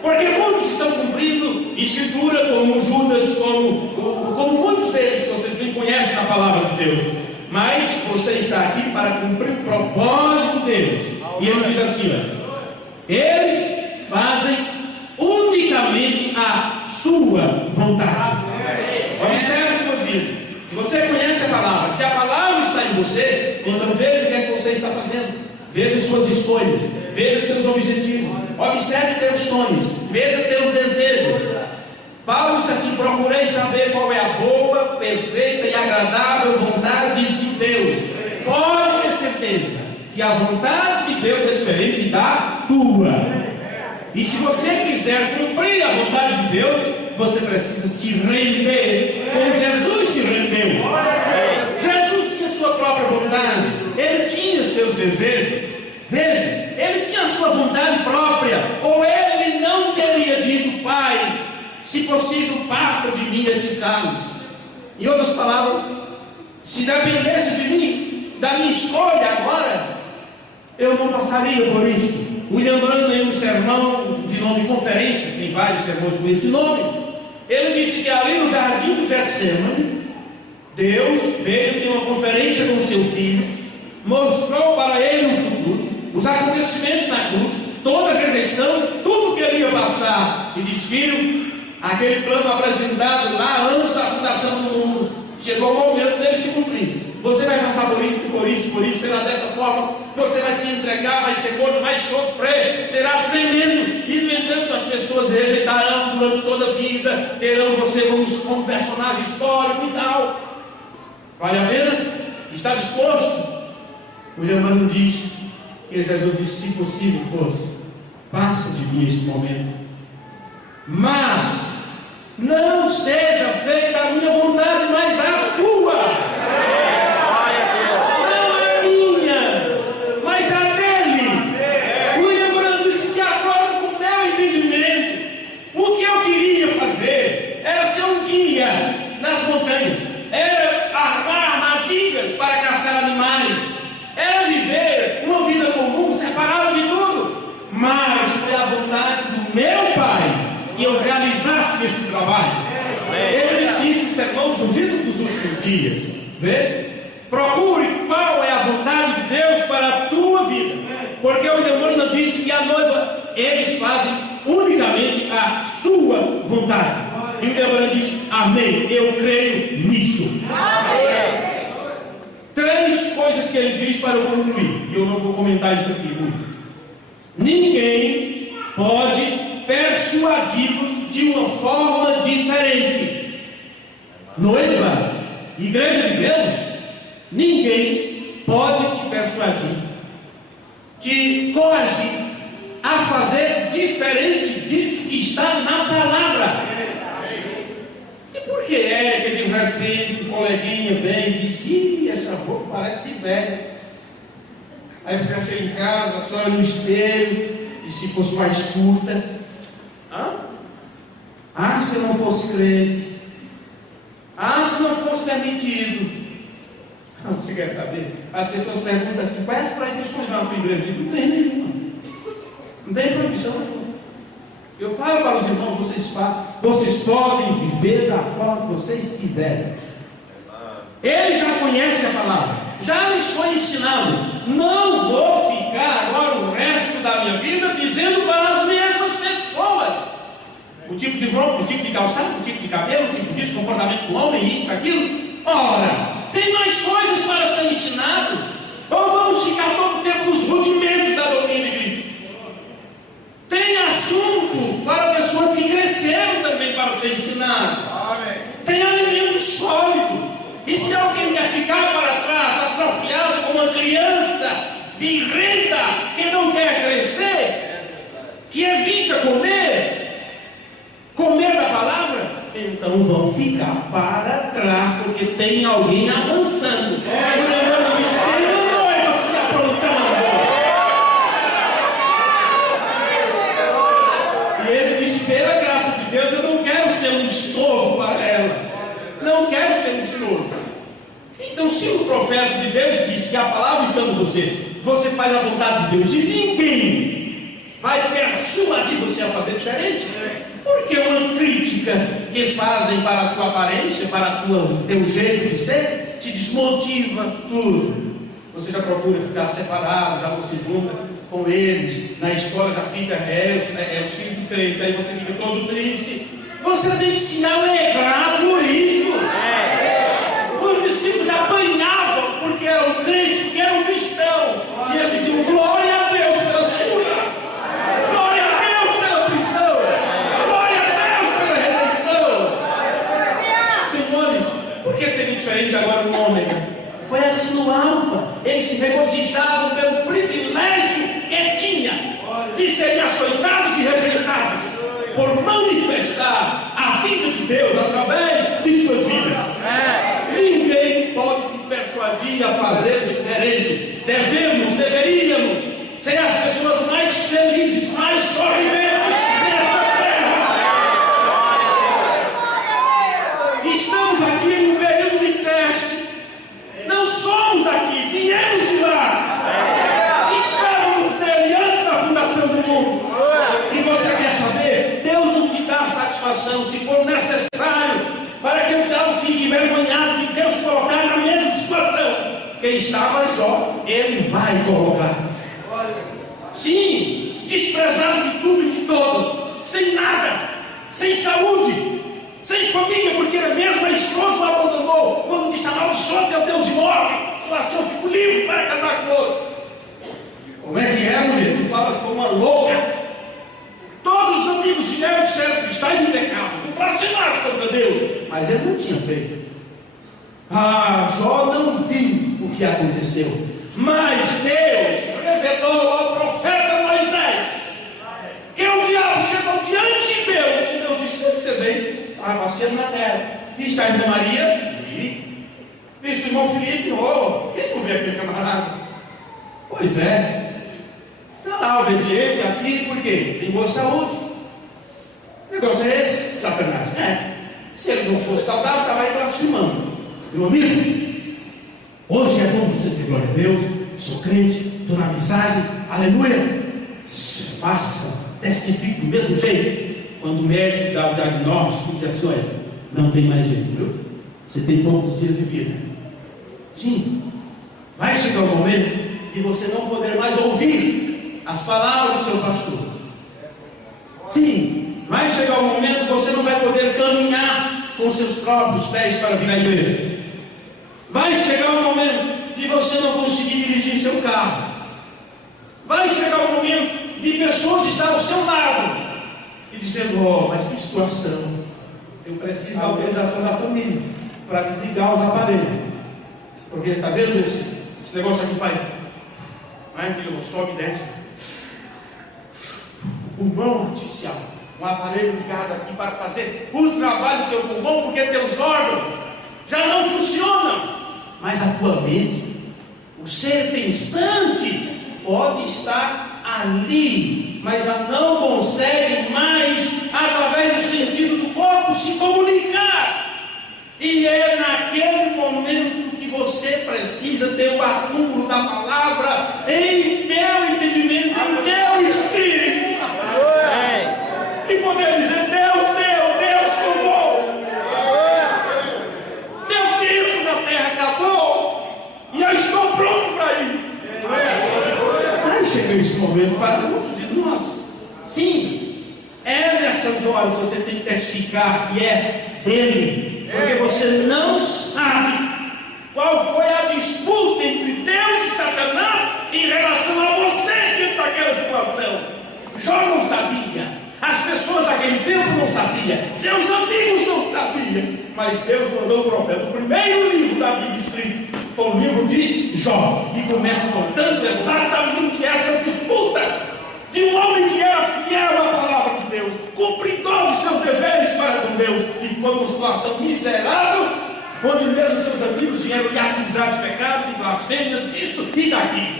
Porque muitos estão cumprindo escritura, como Judas, como muitos deles que vocês bem conhecem na palavra de Deus. Mas você está aqui para cumprir o propósito deles. E ele diz assim: ó, eles fazem unicamente a sua vontade. Observe a sua vida. Se você conhece a palavra, se a palavra está em você, então veja o que é que você está fazendo. Veja suas escolhas, veja seus objetivos, observe teus sonhos, veja teus desejos. Paulo disse assim: procurei saber qual é a boa, perfeita e agradável vontade de Deus. Pode ter certeza que a vontade de Deus é diferente da tua. E se você quiser cumprir a vontade de Deus, você precisa se render como Jesus se rendeu. Jesus tinha sua própria vontade, ele tinha seus desejos. Veja, ele tinha a sua vontade própria, ou ele não teria dito: Pai, se possível, passa de mim este cálice. Em outras palavras, se dependesse de mim, da minha escolha agora, eu não passaria por isso. William Branham, em um sermão de nome Conferência, tem vários sermões com esse nome, ele disse que ali no jardim do Getsemane, Deus veio ter uma conferência com seu filho, mostrou para ele o futuro, os acontecimentos na cruz, toda a rejeição, tudo que ele ia passar, e disse: filho, aquele plano apresentado lá antes da fundação do mundo, chegou o momento dele se cumprir. Você vai passar por isso, será dessa forma, você vai se entregar, vai ser gordo, vai sofrer, será tremendo. E no entanto as pessoas rejeitarão durante toda a vida, terão você como personagem histórico e tal. Vale a pena? Está disposto? O Emmanuel diz que Jesus disse: se possível fosse, passa de mim este momento, mas não seja feita a minha vontade, mas a tua. Nas montanhas, era armar armadilhas para caçar animais, era viver uma vida comum, separado de tudo, mas foi a vontade do meu Pai que eu realizasse esse trabalho. Ele disse isso no sermão surgido dos últimos dias. Vê? Procure qual é a vontade de Deus para a tua vida, porque o Emmanuel disse que a noiva, eles fazem unicamente a sua vontade. E o Emmanuel diz: amém, eu creio nisso. Amém. 3 coisas que ele diz para eu concluir, e eu não vou comentar isso aqui muito. Ninguém pode persuadi-los de uma forma diferente. Noiva, igreja de Deus, ninguém pode te persuadir, te coagir a fazer diferente disso que está na palavra. E por que é que de repente o coleguinha vem e diz: ih, essa roupa parece de velha? Aí você chega em casa, você olha no espelho, e se fosse mais curta, se eu não fosse crente, se não fosse permitido. Você quer saber? As pessoas perguntam assim: quais as proibições na tua igreja? Não tem nenhuma. Não tem proibição nenhuma. Eu falo para os irmãos: vocês podem viver da forma que vocês quiserem. Ele já conhece a palavra, já lhes foi ensinado. Não vou ficar agora o resto da minha vida dizendo para as mesmas pessoas o tipo de roupa, o tipo de calçado, o tipo de cabelo, o tipo disso, comportamento do homem, isso, aquilo. Ora, tem mais coisas para ser ensinado? Ou vamos ficar todo o tempo nos rudimentos da doutrina de Cristo? Tem assunto para pessoas que cresceram também para ser ensinado. Tem alimento sólido. E se alguém quer ficar para trás, atrofiado como uma criança birrenta, que não quer crescer, que evita comer da palavra, então vão ficar para trás, porque tem alguém avançando. Tem uma noiva se aprontando. E ele diz: pela graça de Deus, eu não quero ser um estorvo para ela. Não quero ser um estorvo. Então, se o profeta de Deus diz que a palavra está em você faz a vontade de Deus, e ninguém vai persuadir você a fazer diferente. Porque uma crítica que fazem para a tua aparência, para o teu jeito de ser, te desmotiva tudo. Você já procura ficar separado, já não se junta com eles, na escola já fica, o filho do crente, aí você fica todo triste. Você tem que se alegrar por isso. Os discípulos apanhavam porque eram crentes, porque eram cristãos, e eles diziam: glória a Deus pela cura, glória a Deus pela prisão, glória a Deus pela redenção. Senhores, por que seria diferente agora no ômega? Foi assim no alfa. Eles se regozijavam pelo privilégio que tinha de serem açoitados e rejeitados por manifestar a vida de Deus através de suas vidas. Ninguém pode te persuadir a fazer diferente. Deveríamos ser as pessoas mais felizes, mais sorridentes nessa terra. Estamos aqui em um período de teste. Não somos daqui, viemos de lá. Estávamos nele antes da fundação do mundo. E você quer saber? Deus não te dá satisfação se for necessário para que o diabo fique envergonhado de Deus colocar na mesma situação que estava Jó. Ele vai colocar. Sim, desprezado de tudo e de todos, sem nada, sem saúde, sem família, porque ele mesmo a esposa o abandonou quando disse: amaldiçoa teu Deus e morre, só assim eu fico livre para casar com outro. Como é que é, mulher? Tu falas como uma louca. Todos os amigos de Deus disseram que estás em pecado, tu blasfemaste contra Deus, mas ele não tinha feito. Jó não viu o que aconteceu, mas Deus revelou ao profeta Moisés que o diabo chegou diante de Deus e Deus disse: onde você veio? Estava passeando na terra. Viste a irmã Maria? Vi. Viste o irmão Filipe? Quem não vê aquele camarada? Pois é. Está lá obediente aqui, por quê? Tem boa saúde. O negócio é esse, Satanás. Se ele não fosse saudável, estava aí blasfemando. Meu amigo, hoje é bom você dizer glória a Deus, sou crente, estou na mensagem, aleluia. Faça, testifique do mesmo jeito. Quando o médico dá o diagnóstico, diz assim: olha, não tem mais jeito, viu? Você tem poucos dias de vida. Sim, vai chegar o momento de você não poder mais ouvir as palavras do seu pastor. Sim, vai chegar o momento que você não vai poder caminhar com seus próprios pés para vir à igreja. Vai chegar o momento de você não conseguir dirigir seu carro. Vai chegar o momento de pessoas estar ao seu lado dizendo: ó, mas que situação, eu preciso da autorização da família para desligar os aparelhos, porque está vendo esse negócio aqui faz, não é aquele sobe e desce, o pulmão artificial, um aparelho ligado aqui para fazer o trabalho do teu pulmão, porque teus órgãos já não funcionam, mas a tua mente, o ser pensante, pode estar ali, mas ela não consegue mais, através do sentido do corpo, se comunicar. E é naquele momento que você precisa ter o acúmulo da palavra em teu entendimento, em teu espírito, e poder dizer: Deus deu, Deus tomou, meu tempo na terra acabou, e eu estou pronto para ir. Aí chega esse momento para muitos de nós. Sim, é nessas horas que você tem que testificar que é dele, porque você não sabe qual foi a disputa entre Deus e Satanás em relação a você diante daquela situação. Jó não sabia, as pessoas daquele tempo não sabiam, seus amigos não sabiam, mas Deus mandou o profeta. O primeiro livro da Bíblia escrito foi o livro de Jó, e começa contando exatamente essa disputa de um homem que era fiel à palavra de Deus, cumpridor de seus deveres para com Deus, e ficou numa situação miserável, onde mesmo seus amigos vieram lhe acusar de pecado, de blasfêmia, disso e daquilo.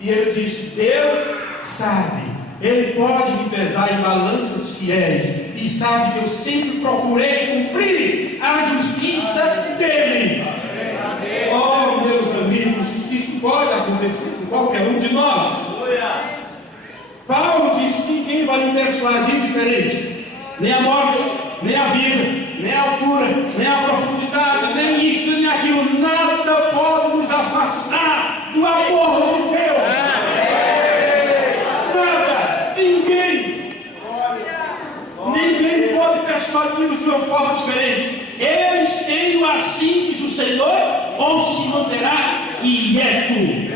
E ele disse: Deus sabe, Ele pode me pesar em balanças fiéis, e sabe que eu sempre procurei cumprir a justiça dele. Oh, meus amigos, isso pode acontecer com qualquer um de nós. Paulo diz que ninguém vai me persuadir diferente, nem a morte, nem a vida, nem a altura, nem a profundidade, nem isso, nem aquilo, nada pode nos afastar do amor de Deus. Nada, ninguém pode persuadi-los de uma forma diferente. Eles têm o assim diz o Senhor, ou se manterá quieto.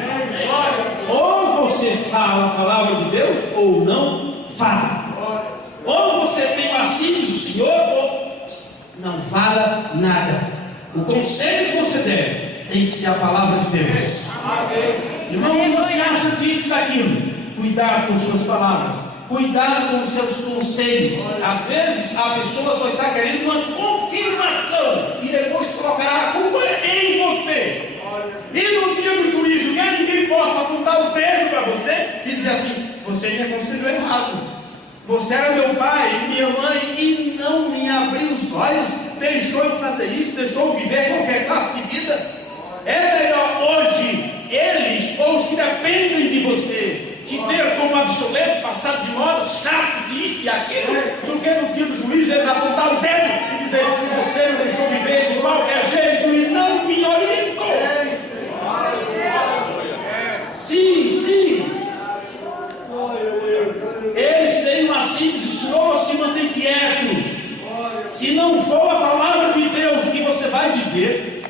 Ou você fala a palavra de Deus, ou não fala. Ou você tem o assim diz o Senhor, ou não fala nada. O conselho que você der tem que ser a palavra de Deus. Irmão, o que você acha disso e daquilo? Cuidado com suas palavras, cuidado com os seus conselhos. Às vezes a pessoa só está querendo uma confirmação, e depois colocará a culpa em você. E no dia do juízo, que ninguém possa apontar o dedo para você e dizer assim: você me aconselhou errado, você era meu pai, minha mãe, e não me abriu os olhos, deixou eu fazer isso, deixou eu viver qualquer classe de vida. É melhor hoje eles, ou os que dependem de você, te ter como obsoleto, passado de moda, chatos, isso e aquilo, do que no dia do juízo eles apontar o dedo e dizer: você me deixou viver de qualquer jeito e não me orientou. Sim, eles têm uma síntese: Senhor, se mantém quietos. Se não for a palavra de Deus o que você vai dizer,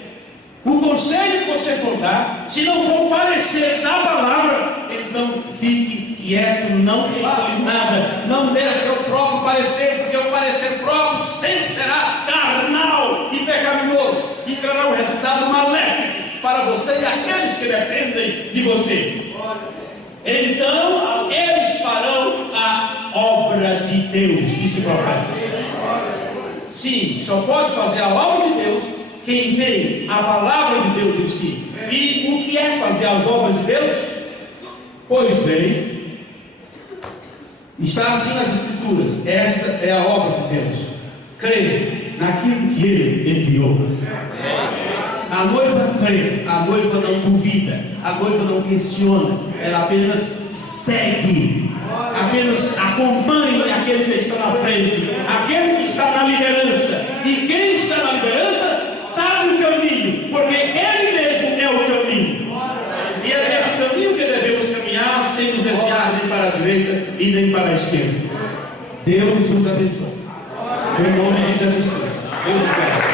o conselho que você for dar, se não for o parecer da palavra, então fique quieto, não fale nada, não dê seu próprio parecer, porque o parecer próprio sempre será carnal e pecaminoso, e trará um resultado maléfico para você e aqueles que dependem de você. Então eles farão a obra de Deus, disse o profeta. Sim, só pode fazer a obra de Deus quem tem a palavra de Deus em si. E o que é fazer as obras de Deus? Pois bem, está assim nas Escrituras: esta é a obra de Deus, crer naquilo que Ele enviou. A noiva crê, a noiva não duvida, a noiva não questiona, ela apenas segue, apenas acompanha aquele que está na frente, aquele que está na liderança. E quem está na liderança sabe o caminho, porque ele mesmo é o caminho. E é nesse caminho que devemos caminhar, sem nos desviar nem para a direita e nem para a esquerda. Deus nos abençoe. Em nome de Jesus Cristo. Deus nos abençoe.